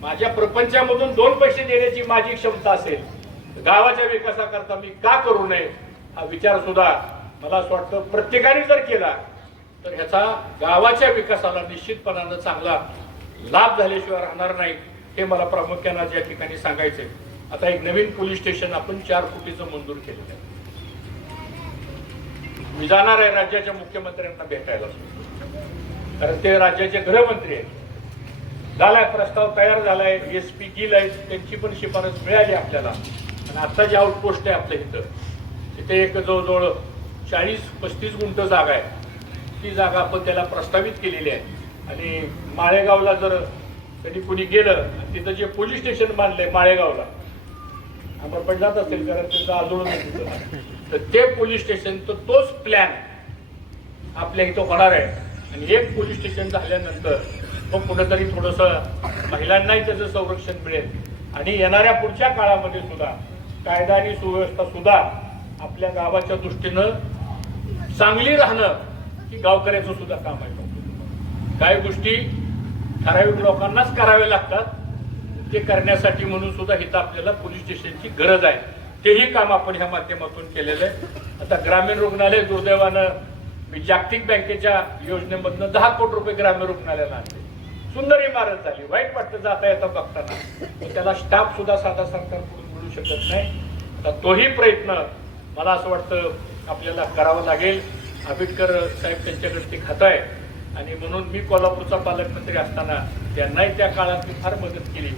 माझ्या प्रपंचामधून 2 पैसे देण्याची माझी क्षमता असेल, तर गावाच्या विकासाकरता मी का करू नये हा विचार सुद्धा मला असं वाटतं प्रत्येकाने जर केला तर ह्याचा गावाच्या विकासाला निश्चितपणानं चांगला लाभ झाल्याशिवाय राहणार नाही. हे मला प्रामुख्याने या ठिकाणी सांगायचंय. आता एक नवीन पोलीस स्टेशन आपण 4 कोटीचं मंजूर केलेलं आहे. मी जाणार आहे राज्याच्या मुख्यमंत्र्यांना भेटायला, कारण ते राज्याचे गृहमंत्री आहेत. झालाय प्रस्ताव तयार झालाय, SP गिल आहेत, त्यांची पण शिफारस मिळाली आपल्याला. आणि आता जे आउटपोस्ट आहे आपल्या इथं, तिथे एक जवळजवळ 40-35 गुंठ जागा आहे. ती जागा आपण त्याला प्रस्तावित केलेली आहे. आणि माळेगावला जर कधी कुणी गेलं आणि तिथं जे पोलीस स्टेशन बांधलंय माळेगावला, आम्हाला पण जात असेल कारण त्याचं आंदोलन होतं, तर ते पोलीस स्टेशन तर तोच प्लॅन आपल्या इथं होणार आहे. आणि एक पोलीस स्टेशन झाल्यानंतर मग कुठंतरी थोडंसं महिलांनाही त्याचं संरक्षण मिळेल आणि येणाऱ्या पुढच्या काळामध्ये सुद्धा कायदा आणि सुव्यवस्था सुद्धा आपल्या गावाच्या दृष्टीनं चांगली राहणं ही गावकऱ्याचं सुद्धा काम आहे. काही गोष्टी ठराविक लोकांनाच कराव्या लागतात, ते करण्यासाठी म्हणून सुद्धा इथं आपल्याला पोलीस स्टेशनची गरज आहे. तेही काम आपण ह्या माध्यमातून केलेलं आहे. आता ग्रामीण रुग्णालय दुर्दैवानं मी जागतिक बँकेच्या योजनेमधनं 10 कोटी रुपये ग्रामीण रुग्णालयाला आणले. सुंदर इमारत झाली, वाईट वाटतं जाता येता बघताना, पण त्याला स्टाफ सुद्धा साधा सरकारकडून मिळू शकत नाही. आता तोही प्रयत्न मला असं वाटतं आपल्याला करावा लागेल. आंबेडकर साहेब त्यांच्याकडे ते खातं आहे आणि म्हणून मी कोल्हापूरचा पालकमंत्री असताना त्यांनाही त्या काळात मी फार मदत केली.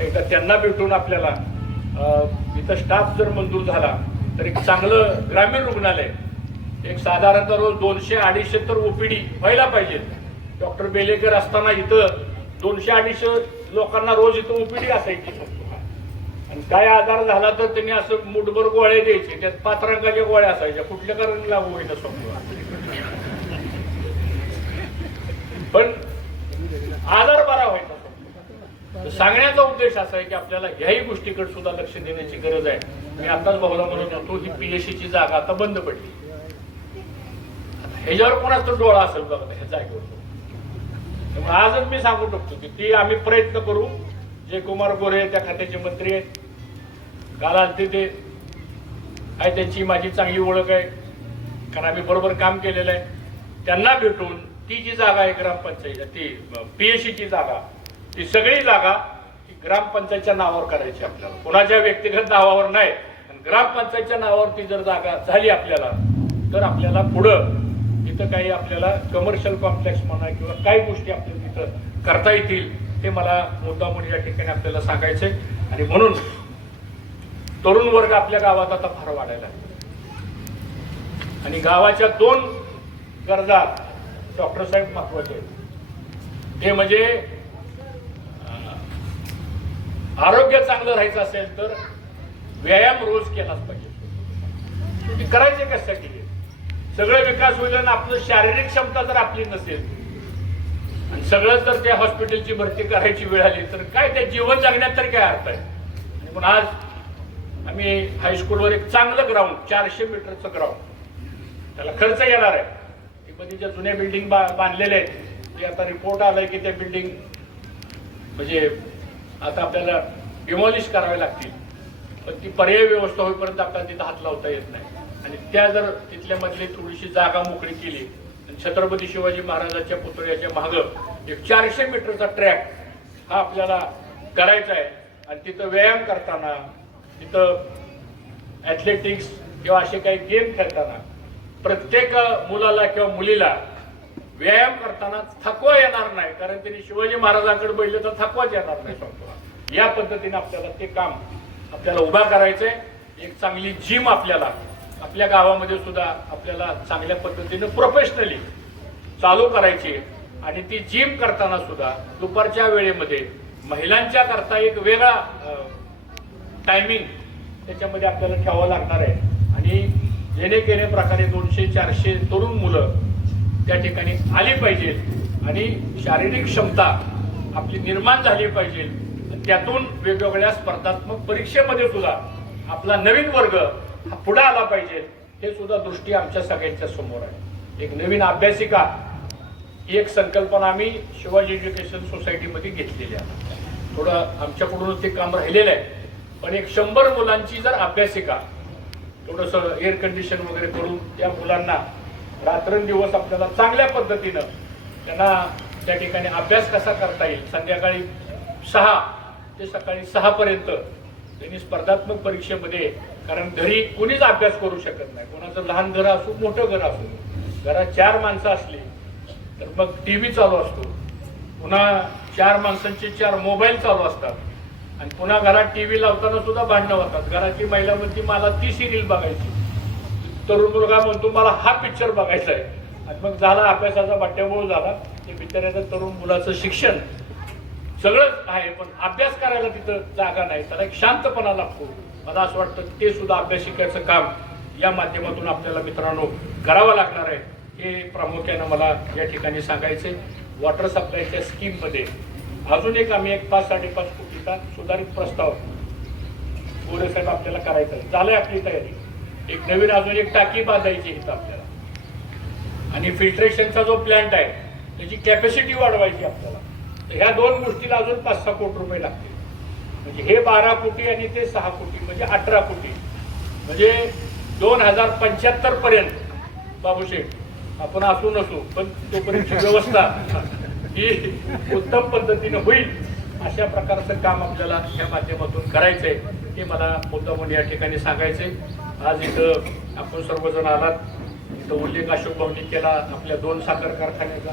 एकदा त्यांना भेटून आपल्याला इथं स्टाफ जर मंजूर झाला तर एक चांगलं ग्रामीण रुग्णालय, एक साधारणतः रोज 200-250 तर ओपीडी व्हायला पाहिजे. डॉक्टर बेलेकर असताना इथं 200-250 लोकांना रोज इथं ओपीडी असायची. आणि काय आजार झाला तर त्यांनी असं मुठभर गोळ्या द्यायचे, त्यात 5 रंगाच्या गोळ्या असायच्या, कुठल्या कारण लागू होईना समजा. पण आजार बरा व्हायचा. सांगण्याचा उद्देश असा आहे की आपल्याला ह्याही गोष्टीकडे सुद्धा लक्ष देण्याची गरज आहे. मी आताच भाऊला म्हणत होतो ही पीएससीची जागा आता बंद पडली, ह्याच्यावर कोणाचा डोळा असेल बघा ह्या जागेवर. त्यामुळे आजच मी सांगू शकतो की ती आम्ही प्रयत्न करू. जयकुमार गोरे त्या खात्याचे मंत्री आहेत, काल आलते ते आहे, त्यांची माझी चांगली ओळख आहे कारण आम्ही बरोबर काम केलेलं आहे. त्यांना भेटून ती जी जागा आहे ग्रामपंचायत, ती पीएससीची जागा, ती सगळी जागा ती ग्रामपंचायतच्या नावावर करायची आपल्याला, कोणाच्या व्यक्तिगत नावावर नाही. आणि ग्रामपंचायतच्या नावावर ती जर जागा झाली आपल्याला तर आपल्याला पुढं तिथं काही आपल्याला कमर्शियल कॉम्प्लेक्स म्हणा किंवा काही गोष्टी आपल्याला तिथं करता येतील, हे मला मुद्दा म्हणून या ठिकाणी आपल्याला सांगायचंय. आणि म्हणून तरुण वर्ग आपल्या गावात आता फार वाढायला आणि गावाच्या 2 गरजा डॉक्टर साहेब महत्वाचे आहेत. ते म्हणजे आरोग्य चांगलं राहायचं असेल तर व्यायाम रोज केलाच पाहिजे. ते करायचे कशासाठी? सगळं विकास होईल आणि आपलं शारीरिक क्षमता जर आपली नसेल आणि सगळं जर त्या हॉस्पिटलची भरती करायची वेळ आली तर काय त्या जीवन जगण्यात तरी काय अर्थ आहे. आणि पण आज आम्ही हायस्कूलवर एक चांगलं ग्राउंड 400 मीटरचं ग्राउंड, त्याला खर्च येणार आहे. मध्ये ज्या जुन्या बिल्डिंग बांधलेल्या आहेत ते आता रिपोर्ट आलाय की त्या बिल्डिंग म्हणजे आता आपल्याला डिमॉलिश करावे लागतील, पण ती पर्यायी व्यवस्था होईपर्यंत आपल्याला तिथं हात लावता येत नाही. आणि त्या जर तिथल्या मधली थोडीशी जागा मोकळी केली आणि छत्रपती शिवाजी महाराजांच्या पुतळ्याच्या मागं एक 400 मीटरचा ट्रॅक हा आपल्याला करायचा आहे. आणि तिथं व्यायाम करताना, तिथं ॲथलेटिक्स किंवा असे काही गेम खेळताना प्रत्येक मुलाला किंवा मुलीला व्यायाम करताना थकवा येणार नाही, कारण त्यांनी शिवाजी महाराजांकडे बघितलं तर थकवाच येणार नाही. सांगतो या पद्धतीने आपल्याला ते काम आपल्याला उभा करायचंय. एक चांगली जिम आपल्याला आपल्या गावामध्ये सुद्धा आपल्याला चांगल्या पद्धतीने प्रोफेशनली चालू करायची. आणि ती जिम करताना सुद्धा दुपारच्या वेळेमध्ये महिलांच्या करता एक वेगळा टायमिंग त्याच्यामध्ये आपल्याला ठेवावं लागणार आहे. आणि जेणे प्रकारे 200-400 तरुण मुलं त्या ठिकाणी आली पाहिजे आणि शारीरिक क्षमता आपली निर्माण झाली पाहिजे. त्यातून वेगवेगळ्या स्पर्धात्मक परीक्षेमध्ये सुद्धा आपला नवीन वर्ग हा पुढे आला पाहिजे. हे सुद्धा दृष्टी आमच्या सगळ्यांच्या समोर आहे. एक नवीन अभ्यासिका ही एक संकल्पना आम्ही शिवाजी एज्युकेशन सोसायटीमध्ये घेतलेली आहे. थोडं आमच्याकडून ते काम राहिलेलं आहे, पण एक 100 मुलांची जर अभ्यासिका थोडंसं एअर कंडिशन वगैरे करून त्या मुलांना रात्रंदिवस आपल्याला चांगल्या पद्धतीनं त्यांना त्या ठिकाणी अभ्यास कसा करता येईल, संध्याकाळी 6 ते सकाळी 6 पर्यंत त्यांनी स्पर्धात्मक परीक्षेमध्ये, कारण घरी कोणीच अभ्यास करू शकत नाही, कोणाचं लहान घर असो मोठं घर असो, घरात 4 माणसं असली तर मग टीव्ही चालू असतो, पुन्हा 4 माणसांचे 4 मोबाईल चालू असतात. आणि पुन्हा घरात टीव्ही लावताना सुद्धा भांडणं होतात. घराची महिला म्हणते मला ती सिरियल बघायची, तरुण मुलगा म्हणतो मला हा पिक्चर बघायचा आहे. आणि मग झाला अभ्यासाचा बट्ट्याबोळ झाला. ते बिचाऱ्याचं तरुण मुलाचं शिक्षण सगळंच आहे, पण अभ्यास करायला तिथं जागा नाही, त्याला एक शांतपणा लागतो. मला असं वाटतं ते सुद्धा अभ्यासिकेचं काम या माध्यमातून आपल्याला मित्रांनो करावं लागणार आहे. हे प्रामुख्यानं मला या ठिकाणी सांगायचे. वॉटर सप्लायच्या स्कीममध्ये अजून एक आम्ही 5-5.5 कोटीचा सुधारित प्रस्ताव गोरे साहेब आपल्याला करायचा आहे. झालंय आपली तयारी. एक नवीन अजून एक टाकी बांधायची इथं आपल्याला, आणि फिल्ट्रेशनचा जो प्लांट आहे त्याची कॅपॅसिटी वाढवायची आपल्याला. तर ह्या 2 गोष्टीला अजून 5-6 कोटी रुपये लागतील. म्हणजे हे 12 कोटी आणि ते 6 कोटी म्हणजे 18 कोटी, म्हणजे 2075 पर्यंत बाबूशेठ आपण असू नसू पण तोपर्यंत व्यवस्था ही उत्तम पद्धतीने होईल अशा प्रकारचं काम आपल्याला या माध्यमातून करायचंय. हे मला मुद्दामून या ठिकाणी सांगायचंय. आज इथं आपण सर्वजण आलात, इथं उल्लेख अशोक भाऊंनी केला आपल्या 2 साखर कारखान्याचा.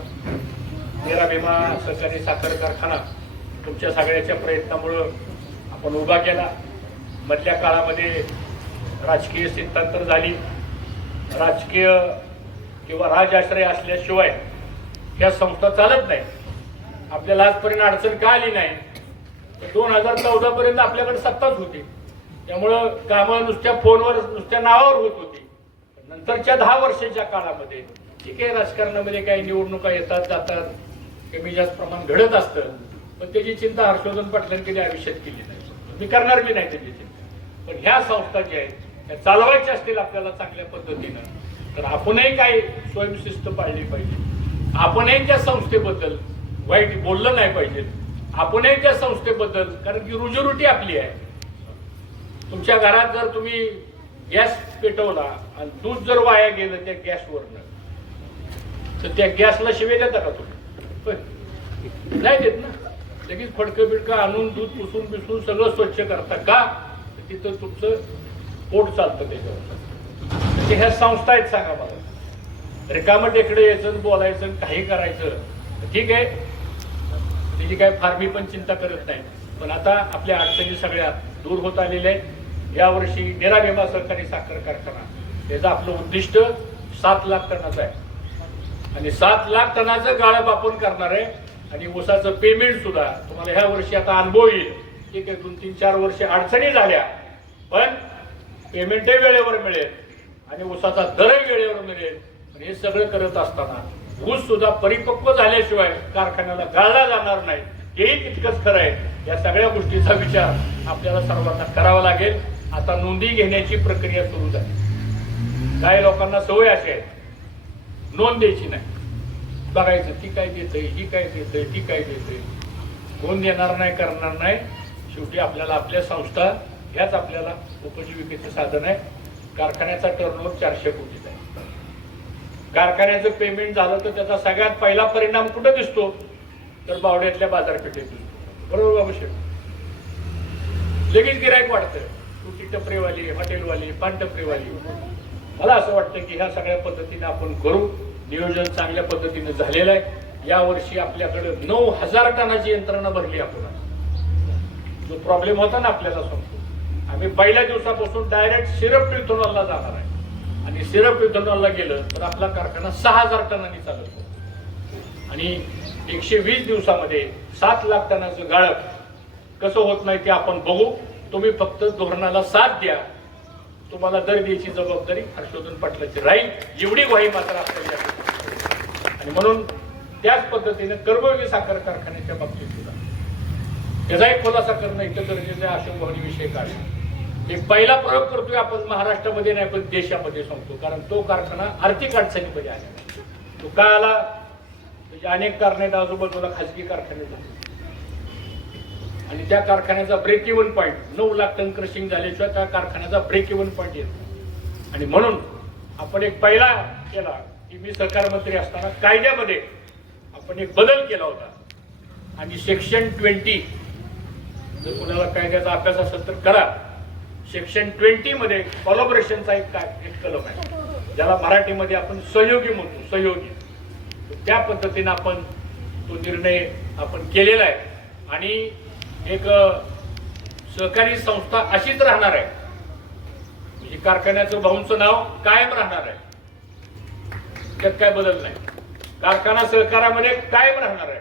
मेरा भीमा सहकारी साखर कारखाना तुमच्या सगळ्याच्या प्रयत्नामुळं आपण उभा केला. मधल्या काळामध्ये राजकीय स्थित्यंतर झाली, राजकीय किंवा राजआश्रय असल्याशिवाय ह्या संस्था चालत नाही. आपल्याला आजपर्यंत अडचण का आली नाही? 2014 पर्यंत आपल्याकडे सत्ताच होती, त्यामुळं कामं नुसत्या फोनवर नुसत्या नावावर होत होती. नंतरच्या 10 वर्षाच्या काळामध्ये ठीक आहे, राजकारणामध्ये काही निवडणुका येतात जातात, कमी जास्त प्रमाण घडत असतं, पण त्याची चिंता हर्षवर्धन पाटलांनी कधी आयुष्यात केली नाही. मी करणार बी नाही त्याची चिंता. पण ह्या संस्था ज्या आहेत त्या चालवायच्या असतील आपल्याला चांगल्या पद्धतीनं, तर आपणही काही स्वयंशिस्त पाळली पाहिजे. आपणही त्या संस्थेबद्दल वाईट बोललं नाही पाहिजे. आपणही त्या संस्थेबद्दल, कारण की रुजीरोटी आपली आहे. तुमच्या घरात जर तुम्ही गॅस पेटवला आणि दूध जर वाया गेलं त्या गॅसवरनं, तर त्या गॅसला शिवे देता का तुम्ही? नाही देत ना. लगेच फडकं बिडकं आणून दूध पुसून बिसून सगळं स्वच्छ करता का? तिथं तुमचं पोट चालतं त्याच्यावर. ह्या संस्था आहेत सांगा मला. रिकामं टेकडे यायचं बोलायचं काही करायचं ठीक आहे, त्याची काय फार मी पण चिंता करत नाही. पण आता आपल्या अडचणी सगळ्या दूर होत आलेल्या आहेत. यावर्षी मेरा भीमा सहकारी साखर कारखाना याचं आपलं उद्दिष्ट 7 लाख टनाचं आहे, आणि 7 लाख टनाचं गाळप आपण करणार आहे. आणि ऊसाचं पेमेंट सुद्धा तुम्हाला ह्या वर्षी आता अनुभव येईल. ठीक आहे, 2-3-4 वर्ष अडचणी झाल्या, पण पेमेंटही वेळेवर मिळेल आणि ऊसाचा दरही वेळेवर मिळेल. आणि हे सगळं करत असताना ऊस सुद्धा परिपक्व झाल्याशिवाय कारखान्याला गाळला जाणार नाही, हेही तितकंच खरं आहे. या सगळ्या गोष्टीचा विचार आपल्याला सर्वांना करावा लागेल. आता नोंदी घेण्याची प्रक्रिया सुरू झाली. काही लोकांना सवय अशी आहे नोंद द्यायची नाही, बघायचं ती काय देतंय, ही काय देतंय, ती काय देतंय. कोण देणार नाही, करणार नाही. शेवटी आपल्याला आपल्या संस्था ह्याच आपल्याला उपजीविकेचं साधन आहे. कारखान्याचा टर्नओव्हर 400 कोटीचा आहे. कारखान्याचं पेमेंट झालं तर त्याचा सगळ्यात पहिला परिणाम कुठं दिसतो? तर बावड्यातल्या बाजारपेठेत दिसतो. बरोबर बाबूशेठ? लगेच गिरायक वाढतं. तुटी टपरीवाली, हॉटेलवाली, पानटपरीवाली. मला असं वाटतं की ह्या सगळ्या पद्धतीने आपण करू. नियोजन चांगल्या पद्धतीने झालेलं आहे. यावर्षी आपल्याकडे 9,000 टनाची यंत्रणा भरली. आपण जो प्रॉब्लेम होता ना आपल्याला सांगतो, आम्ही पहिल्या दिवसापासून डायरेक्ट सिरप इथेनॉलला जाणार आहे. आणि सिरप इथेनॉलला गेलं तर आपला कारखाना 6,000 टनांनी चालतो. आणि 120 दिवसामध्ये 7 लाख टनाचं गाळप कसं होत नाही ते आपण बघू. तुम्ही फक्त धोरणाला साथ द्या. तुम्हाला दर द्यायची जबाबदारी हर्षवर्धन पाटलाची राहील, एवढी ग्वाही मात्र आपल्याला. आणि म्हणून त्याच पद्धतीने कर्मयोगी साखर कारखान्याच्या बाबतीत सुद्धा त्याचाही खुलासा करणं इतकं गरजेचं आहे. अशोक भाऊनी विषय काढला. एक पहिला प्रयोग करतोय आपण महाराष्ट्रामध्ये नाही पण देशामध्ये सांगतो, कारण तो कारखाना आर्थिक अडचणीमध्ये आला. तो का आला? म्हणजे अनेक कारणे आजूबाजूला खाजगी कारखाने झाले आणि त्या कारखान्याचा break even point 9 lakh ton crushing झाल्याशिवाय त्या कारखान्याचा ब्रेक इव्हन पॉईंट येतो. आणि म्हणून आपण एक पहिला केला की मी सहकार मंत्री असताना कायद्यामध्ये आपण एक बदल केला होता. आणि सेक्शन 20, जर कोणाला कायद्याचा अभ्यास असेल तर करा. सेक्शन 20 मध्ये कॉलॅबोरेशनचा एक कलम आहे, ज्याला मराठीमध्ये आपण सहयोगी म्हणतो, सहयोगी. त्या पद्धतीने आपण तो निर्णय आपण केलेला आहे. आणि एक सहकारी संस्था अशीच राहणार आहे, म्हणजे कारखान्याचं भाऊंचं नाव कायम राहणार आहे, त्यात काय बदल नाही. कारखाना सहकारामध्ये कायम राहणार आहे.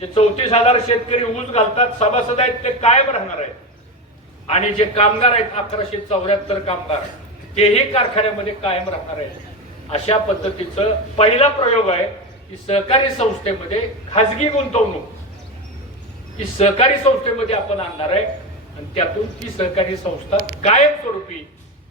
जे 34,000 शेतकरी ऊस घालतात सभासद आहेत ते कायम राहणार आहेत आणि जे कामगार आहेत 1174 कामगार तेही कारखान्यामध्ये कायम राहणार आहेत. अशा पद्धतीचं पहिला प्रयोग आहे की सहकारी संस्थेमध्ये खाजगी गुंतवणूक ही सहकारी संस्थेमध्ये आपण आणणार आहे आणि त्यातून ती सहकारी संस्था कायमस्वरूपी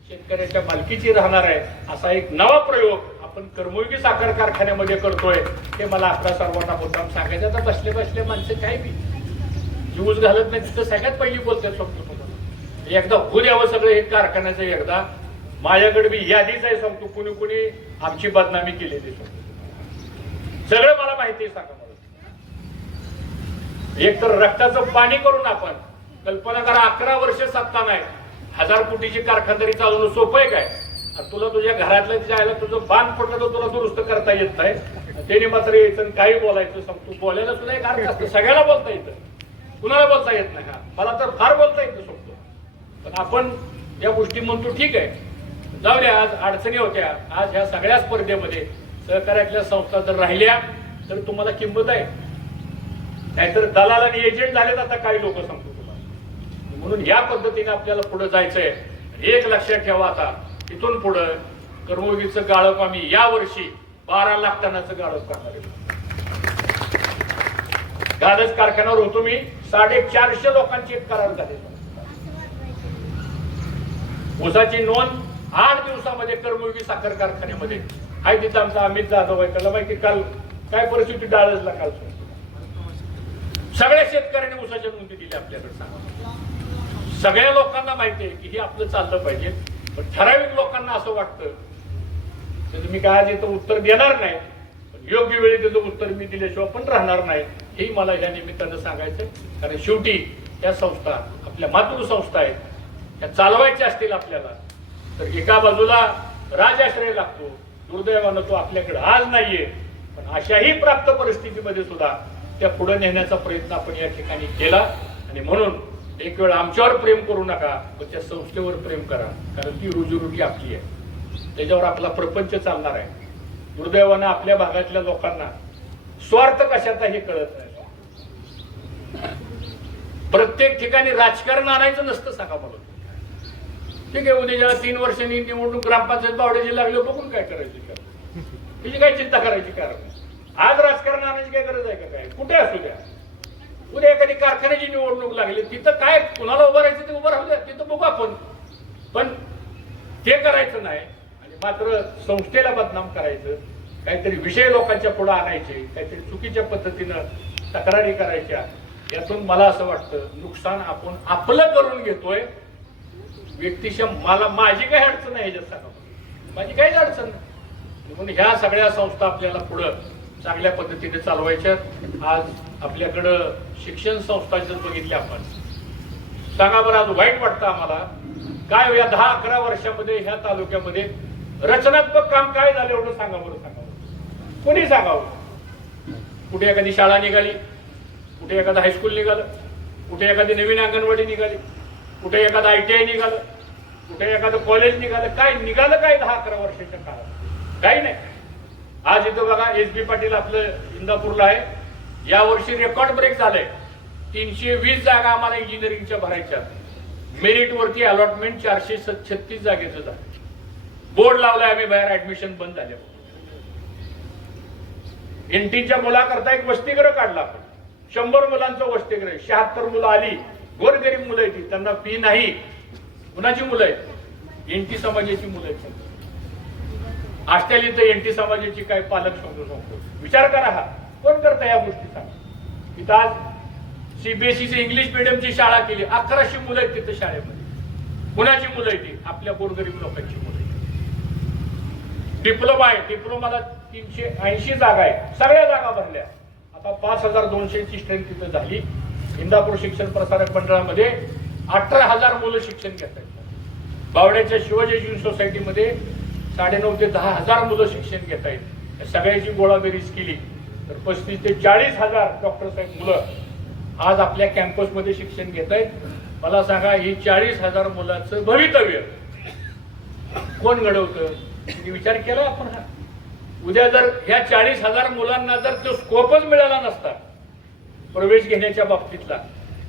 शेतकऱ्याच्या मालकीची राहणार आहे. असा एक नवा प्रयोग आपण कर्मयोगी साखर कारखान्यामध्ये करतोय. हे मला आपल्या सर्वांना मुद्दाम सांगायचं. आता बसले बसले माणसं काय बी ऊस घालत नाही तिथं सगळ्यात पहिली बोलतात सांगतो तुम्हाला. एकदा होऊ द्यावं सगळं हे कारखान्याचं. एकदा माझ्याकडे बी यादीच आहे सांगतो कुणी कुणी आमची बदनामी केलेली सगळं मला माहिती आहे. सांगा मला एक तर रक्ताचं पाणी करून आपण कल्पना करा 11 वर्ष सत्ता नाही 1000 कोटीची कारखानदारी चालवणं सोपं आहे काय? तुला तुझ्या घरातल्या जायला तुझं बांध पडलं तर तुला दुरुस्त करता येत नाही. त्याने मात्र यायचं काही बोलायचं सांगतो. बोलायला सुद्धा एक अर्थ असतो. सगळ्याला बोलता येतं कुणाला बोलता येत नाही. मला तर फार बोलता येतं सांगतो. पण आपण या गोष्टी म्हणतो ठीक आहे जाऊ द्या. आज अडचणी होत्या. आज ह्या सगळ्या स्पर्धेमध्ये सहकार्यातल्या संस्था जर राहिल्या तर तुम्हाला किंमत आहे. नाहीतर दलाल आणि एजंट झालेत आता काही लोक सांगतो तुम्हाला. म्हणून या पद्धतीने आपल्याला पुढे जायचंय. एक लक्षात ठेवा आता इथून पुढे कर्मयोगीचं गाळप आम्ही या वर्षी 12 लाख टनाचं गाळप करणार आहे. गाळच कारखान्यावर होतो मी 450 लोकांची एक करार झाले. ऊसाची नोंद 8 दिवसामध्ये कर्मयोगी साखर कारखान्यामध्ये आहे. तिथं आमचा अमित जाधव आहे. त्याला माहिती काल काय परिस्थिती डाळसला काल सगळ्या शेतकऱ्यांनी ऊसाच्या नोंदी दिल्या आपल्याकडे. सांगा सगळ्या लोकांना माहिती आहे की हे आपलं चाललं पाहिजे. पण ठराविक लोकांना असं वाटतं की तुम्ही काय आज इथं उत्तर देणार नाही पण योग्य वेळी त्याचं उत्तर मी दिल्याशिवाय पण राहणार नाही. हेही मला या निमित्तानं सांगायचं. कारण शेवटी त्या संस्था आपल्या मातृ संस्था आहेत. त्या चालवायच्या असतील आपल्याला तर एका बाजूला राजाश्रय लागतो. दुर्दैवानं तो आपल्याकडे आज नाहीये. पण अशाही प्राप्त परिस्थितीमध्ये सुद्धा त्या पुढे नेण्याचा प्रयत्न आपण या ठिकाणी केला. आणि म्हणून एक वेळ आमच्यावर प्रेम करू नका पण त्या संस्थेवर प्रेम करा. कारण ती रोजीरोटी आपली आहे. त्याच्यावर आपला प्रपंच चालणार आहे. दुर्दैवानं आपल्या भागातल्या लोकांना स्वार्थ कशाचा हे कळत नाही. प्रत्येक ठिकाणी राजकारण आणायचं नसतं. सांगा मला ठीक आहे. उद्या ज्याला 3 वर्षांनी निवडणूक ग्रामपंचायत बावड्याची लागली बघून काय करायची त्याची काय चिंता करायची. कारण आज राजकारण आणायची काय गरज आहे का? काय कुठे असू द्या. उद्या एखादी कारखान्याची निवडणूक लागली तिथं काय कुणाला उभं राहायचं ते उभं राहू द्या. तिथं बघू आपण. पण ते करायचं नाही आणि मात्र संस्थेला बदनाम करायचं. काहीतरी विषय लोकांच्या पुढे आणायचे. काहीतरी चुकीच्या पद्धतीनं तक्रारी करायच्या. यातून मला असं वाटतं नुकसान आपण आपलं करून घेतोय. व्यक्तिशः मला माझी काही अडचण नाही ह्याच्यात. सांगा माझी काहीच अडचण नाही. म्हणून ह्या सगळ्या संस्था आपल्याला पुढं चांगल्या पद्धतीने चालवायच्या. आज आपल्याकडं शिक्षण संस्था जर बघितल्या आपण सांगा बरं आज वाईट वाटतं आम्हाला काय या 10-11 वर्षामध्ये ह्या तालुक्यामध्ये रचनात्मक काम काय झालं एवढं सांगा बरं. सांगा कोणी सांगावं. कुठे एखादी शाळा निघाली, कुठे एखादं हायस्कूल निघालं, कुठे एखादी नवीन अंगणवाडी निघाली, कुठे एखादं ITI निघालं, कुठे एखादं कॉलेज निघालं. काय निघालं काय 10-11 वर्षाच्या काळात? काही नाही. आज इथं बघा SB पाटील आपलं इंदापूरला आहे. या वर्षी रेकॉर्ड ब्रेक झालंय. 320 जागा आम्हाला इंजिनिअरिंगच्या भरायच्या. मेरिट वरती अलॉटमेंट 436 जागेचं झालं. बोर्ड लावलाय आम्ही बाहेर ऍडमिशन बंद झाले. NTच्या मुलाकरता एक वसतिगृह काढला आपण. 100 मुलांचं वसतिगृह. 76 मुलं आली. गोरगरीब मुलं आहेत. त्यांना फी नाही. कुणाची मुलं आहेत? NT समाजाची मुलं आहेत. असल्याली तर NT समाजाची काय पालक सांगतो. विचार करा हा कोण करता या गोष्टी. सांगा तिथं आज CBSEची इंग्लिश मिडियमची शाळा केली. 1100 मुलं आहेत तिथं शाळेमध्ये. कुणाची मुलं आहेत ती? आपल्या गोरगरीब लोकांची मुलं. डिप्लोमा आहे. डिप्लोमाला 380 जागा आहे. सगळ्या जागा भरल्या. आता 5200ची स्ट्रेंथ तिथं झाली. इंदापूर शिक्षण प्रसारक मंडळामध्ये 18,000 मुलं शिक्षण घेत आहेत. बावड्याच्या शिवाजी एज्युकेशन सोसायटीमध्ये 9,500 ते 10,000 मुलं शिक्षण घेत आहेत. सगळ्याची गोळाबेरीज केली तर 35,000 ते 40,000 डॉक्टर साहेब मुलं आज आपल्या कॅम्पसमध्ये शिक्षण घेत आहेत. मला सांगा ही 40,000 मुलांचं भवितव्य कोण घडवतं? विचार केला आपण हा? उद्या जर ह्या 40,000 मुलांना जर तो स्कोपच मिळाला नसता प्रवेश घेण्याच्या बाबतीतला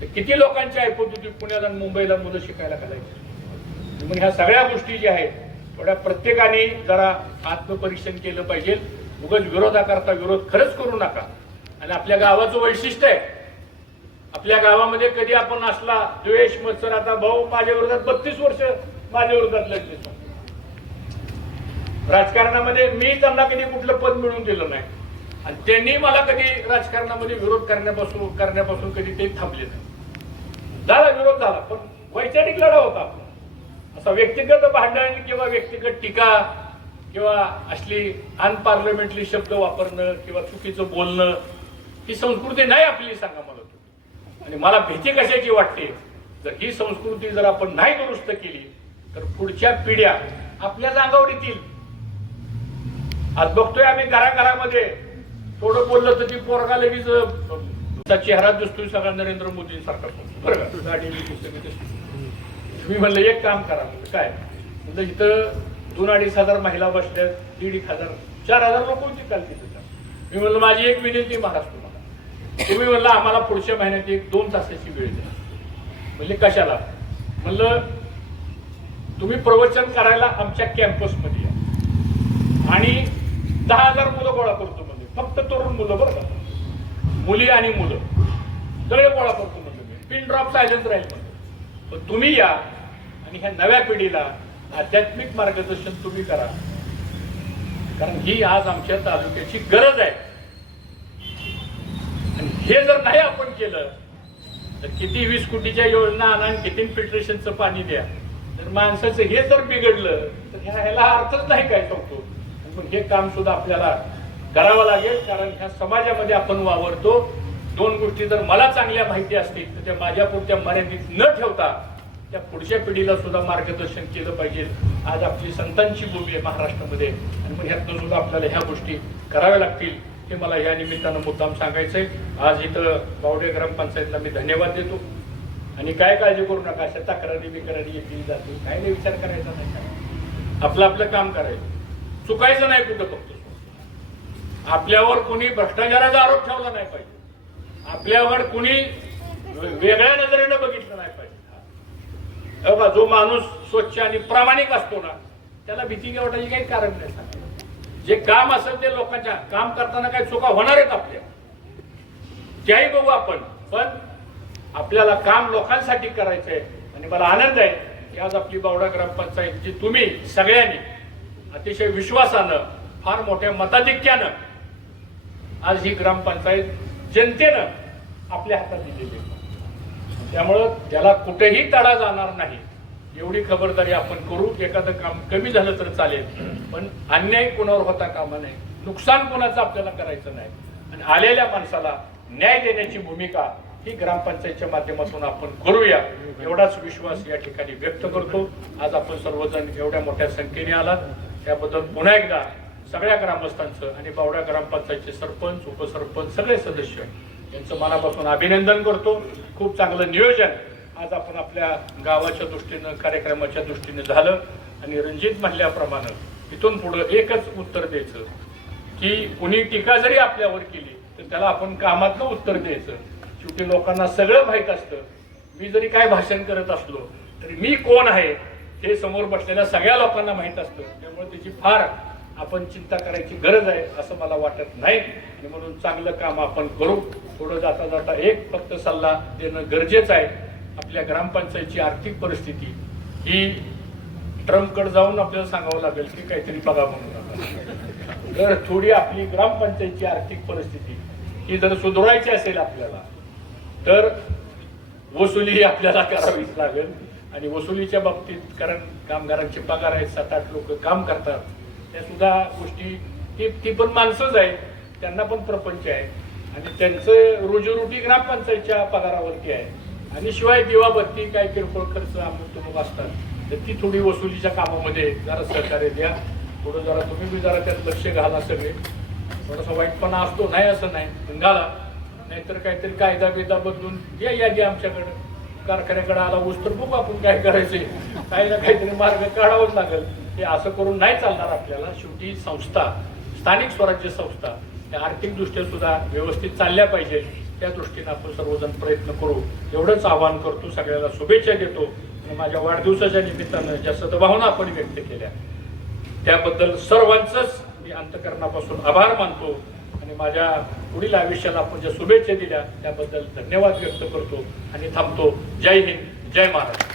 तर किती लोकांची ऐपत होती पुण्याला आणि मुंबईला मुलं शिकायला घालायची. मग ह्या सगळ्या गोष्टी ज्या आहेत थोड्या प्रत्येकाने जरा आत्मपरीक्षण केलं पाहिजे. उगाच विरोधाकरता विरोध खरंच करू नका. आणि आपल्या गावाचं वैशिष्ट्य आहे, आपल्या गावामध्ये कधी आपण असला द्वेष मत्सर, आता भाऊ माझ्या विरोधात 32 वर्ष माझ्या विरोधात लढले. राजकारणामध्ये मी त्यांना कधी कुठलं पद मिळवून दिलं नाही आणि त्यांनी मला कधी राजकारणामध्ये विरोध करण्यापासून कधी ते थांबले नाही. झाला विरोध झाला पण वैचारिक लढा होता आपला. असा व्यक्तिगत भांडण किंवा व्यक्तिगत टीका किंवा असली अनपार्लमेंटरी शब्द वापरणं किंवा चुकीचं बोलणं ही संस्कृती नाही आपली, सांगा मला. आणि मला भीती कशाची वाटते, जर ही संस्कृती जर आपण नाही दुरुस्त केली तर पुढच्या पिढ्या आपल्याच अंगावर येतील. आज बघतोय आम्ही घराघरामध्ये थोडं बोललं तर ती पोरगा लगेच चेहरा दिसतोय सगळा नरेंद्र मोदींसारखा बरं का, गाडी मी म्हणलं एक काम करा. काय म्हणजे इथं 2-2.5 हजार महिला बसल्या, 1,500 4,000 लोक होती काल तिथं. मी म्हणलं माझी एक विनंती महाराज तुम्हाला, तुम्ही म्हणलं आम्हाला पुढच्या महिन्यात 1-2 तासाची वेळ द्या. म्हणजे कशाला म्हणलं तुम्ही प्रवचन करायला आमच्या कॅम्पसमध्ये या आणि 10,000 मुलं गोळा करतो म्हणजे, फक्त तरुण मुलं बरं का, मुली आणि मुलं सगळे गोळा करतो म्हणजे मी, पिन ड्रॉप सायलेन्स राहील म्हणजे. पण तुम्ही या आणि ह्या नव्या पिढीला आध्यात्मिक मार्गदर्शन तुम्ही करा, कारण ही आज आमच्या तालुक्याची गरज आहे. आणि हे जर नाही आपण केलं तर किती 20 कोटीच्या योजना आणा आणि किती फिल्ट्रेशनचं पाणी द्या, तर माणसाचं हे जर बिघडलं तर ह्याला अर्थच नाही काय सांगतो. पण हे काम सुद्धा आपल्याला करावं लागेल, कारण ह्या समाजामध्ये आपण वावरतो. 2 गोष्टी जर मला चांगल्या माहिती असतील तर त्या माझ्या पुरत्या मर्यादित न ठेवता त्या पुढच्या पिढीला सुद्धा मार्गदर्शन केलं पाहिजे. आज आपली संतांची भूमी आहे महाराष्ट्रामध्ये आणि मग ह्यातनं सुद्धा आपल्याला ह्या गोष्टी कराव्या लागतील, हे मला या निमित्तानं मुद्दाम सांगायचंय. आज इथं बावडे ग्रामपंचायतला मी धन्यवाद देतो. आणि काय काळजी करू नका, अशा तक्रारी बिक्रारी येतील जातील, काय नाही विचार करायचा नाही. आपलं आपलं काम करायचं, चुकायचं नाही कुठं. फक्त आपल्यावर कुणी भ्रष्टाचाराचा आरोप ठेवला नाही पाहिजे, आपल्यावर कुणी वेगळ्या नजरेनं बघितलं नाही पाहिजे. जो माणूस स्वच्छ आणि प्रामाणिक असतो ना त्याला भीती वाटायची काही कारण नाही. जे काम असेल ते लोकांच्या काम करताना काही चुका होणार आहेत आपल्या, त्याही बघू आपण, पण आपल्याला काम लोकांसाठी करायचंय. आणि मला आनंद आहे की आज आपली बावडा ग्रामपंचायतची तुम्ही सगळ्यांनी अतिशय विश्वासानं फार मोठ्या मताधिक्यानं आज ही ग्रामपंचायत जनतेनं आपल्या हातात दिलेली आहे. त्यामुळं त्याला कुठेही तडा जाणार नाही एवढी खबरदारी आपण करू. एखादं काम कमी झालं तर चालेल, पण अन्याय कोणावर होता कामा नये, नुकसान कोणाचं आपल्याला करायचं नाही. आणि आलेल्या माणसाला न्याय देण्याची भूमिका ही ग्रामपंचायतच्या माध्यमातून आपण करूया, एवढाच विश्वास या ठिकाणी व्यक्त करतो. आज आपण सर्वजण एवढ्या मोठ्या संख्येने आलात त्याबद्दल पुन्हा एकदा सगळ्या ग्रामस्थांचं आणि बावडा ग्रामपंचायतचे सरपंच, उपसरपंच, सगळे सदस्य यांचं मनापासून अभिनंदन करतो. खूप चांगलं नियोजन आज आपण आपल्या गावाच्या दृष्टीनं, कार्यक्रमाच्या दृष्टीनं झालं. आणि रणजित म्हणल्याप्रमाणे इथून पुढं एकच उत्तर द्यायचं की कुणी टीका जरी आपल्यावर केली तर त्याला आपण कामातनं उत्तर द्यायचं. शेवटी लोकांना सगळं माहीत असतं. मी जरी काय भाषण करत असलो तरी मी कोण आहे हे समोर बसलेल्या सगळ्या लोकांना माहीत असतं. त्यामुळे त्याची फार आपण चिंता करायची गरज आहे असं मला वाटत नाही. आणि म्हणून चांगलं काम आपण करू. थोडं जाता जाता एक फक्त सल्ला देणं गरजेचं आहे. आपल्या ग्रामपंचायतची आर्थिक परिस्थिती ही ट्रम्पकडे जाऊन आपल्याला सांगावं लागेल की काहीतरी बघा म्हणून. जर थोडी आपली ग्रामपंचायतची आर्थिक परिस्थिती ही जर सुधारायची असेल आपल्याला तर वसुली आपल्याला करावीच लागेल. आणि वसुलीच्या बाबतीत, कारण कामगारांचे पगार आहेत, 7-8 लोक काम करतात, त्या सुद्धा गोष्टी ती पण माणसंच आहेत, त्यांना पण प्रपंच आहे आणि त्यांचं रोजीरोटी ग्रामपंचायतच्या पगारावरती आहे. आणि शिवाय दिवाबत्ती काय किरकोळ खर्च अमुक असतात तर ती थोडी वसुलीच्या कामामध्ये जरा सहकार्य द्या. थोडं जरा तुम्ही बी जरा त्यात लक्ष घाला. सगळे थोडासा वाईटपणा असतो, नाही असं नाही, घाला. नाहीतर काहीतरी कायदा बिदा बदलून या आमच्याकडे कारखान्याकडे आला ऊस तर बघू आपण काय करायचे, काही ना काहीतरी मार्ग काढावाच लागेल. हे असं करून नाही चालणार आपल्याला. शेवटी संस्था, स्थानिक स्वराज्य संस्था त्या आर्थिकदृष्ट्या सुद्धा व्यवस्थित चालल्या पाहिजे. त्या दृष्टीने आपण सर्वजण प्रयत्न करू एवढंच आवाहन करतो. सगळ्याला शुभेच्छा देतो आणि माझ्या वाढदिवसाच्या निमित्तानं ज्या सद्भावना आपण व्यक्त केल्या त्याबद्दल सर्वांचंच मी अंतःकरणापासून आभार मानतो आणि माझ्या पुढील आयुष्याला आपण ज्या शुभेच्छा दिल्या त्याबद्दल धन्यवाद व्यक्त करतो आणि थांबतो. जय हिंद, जय महाराष्ट्र.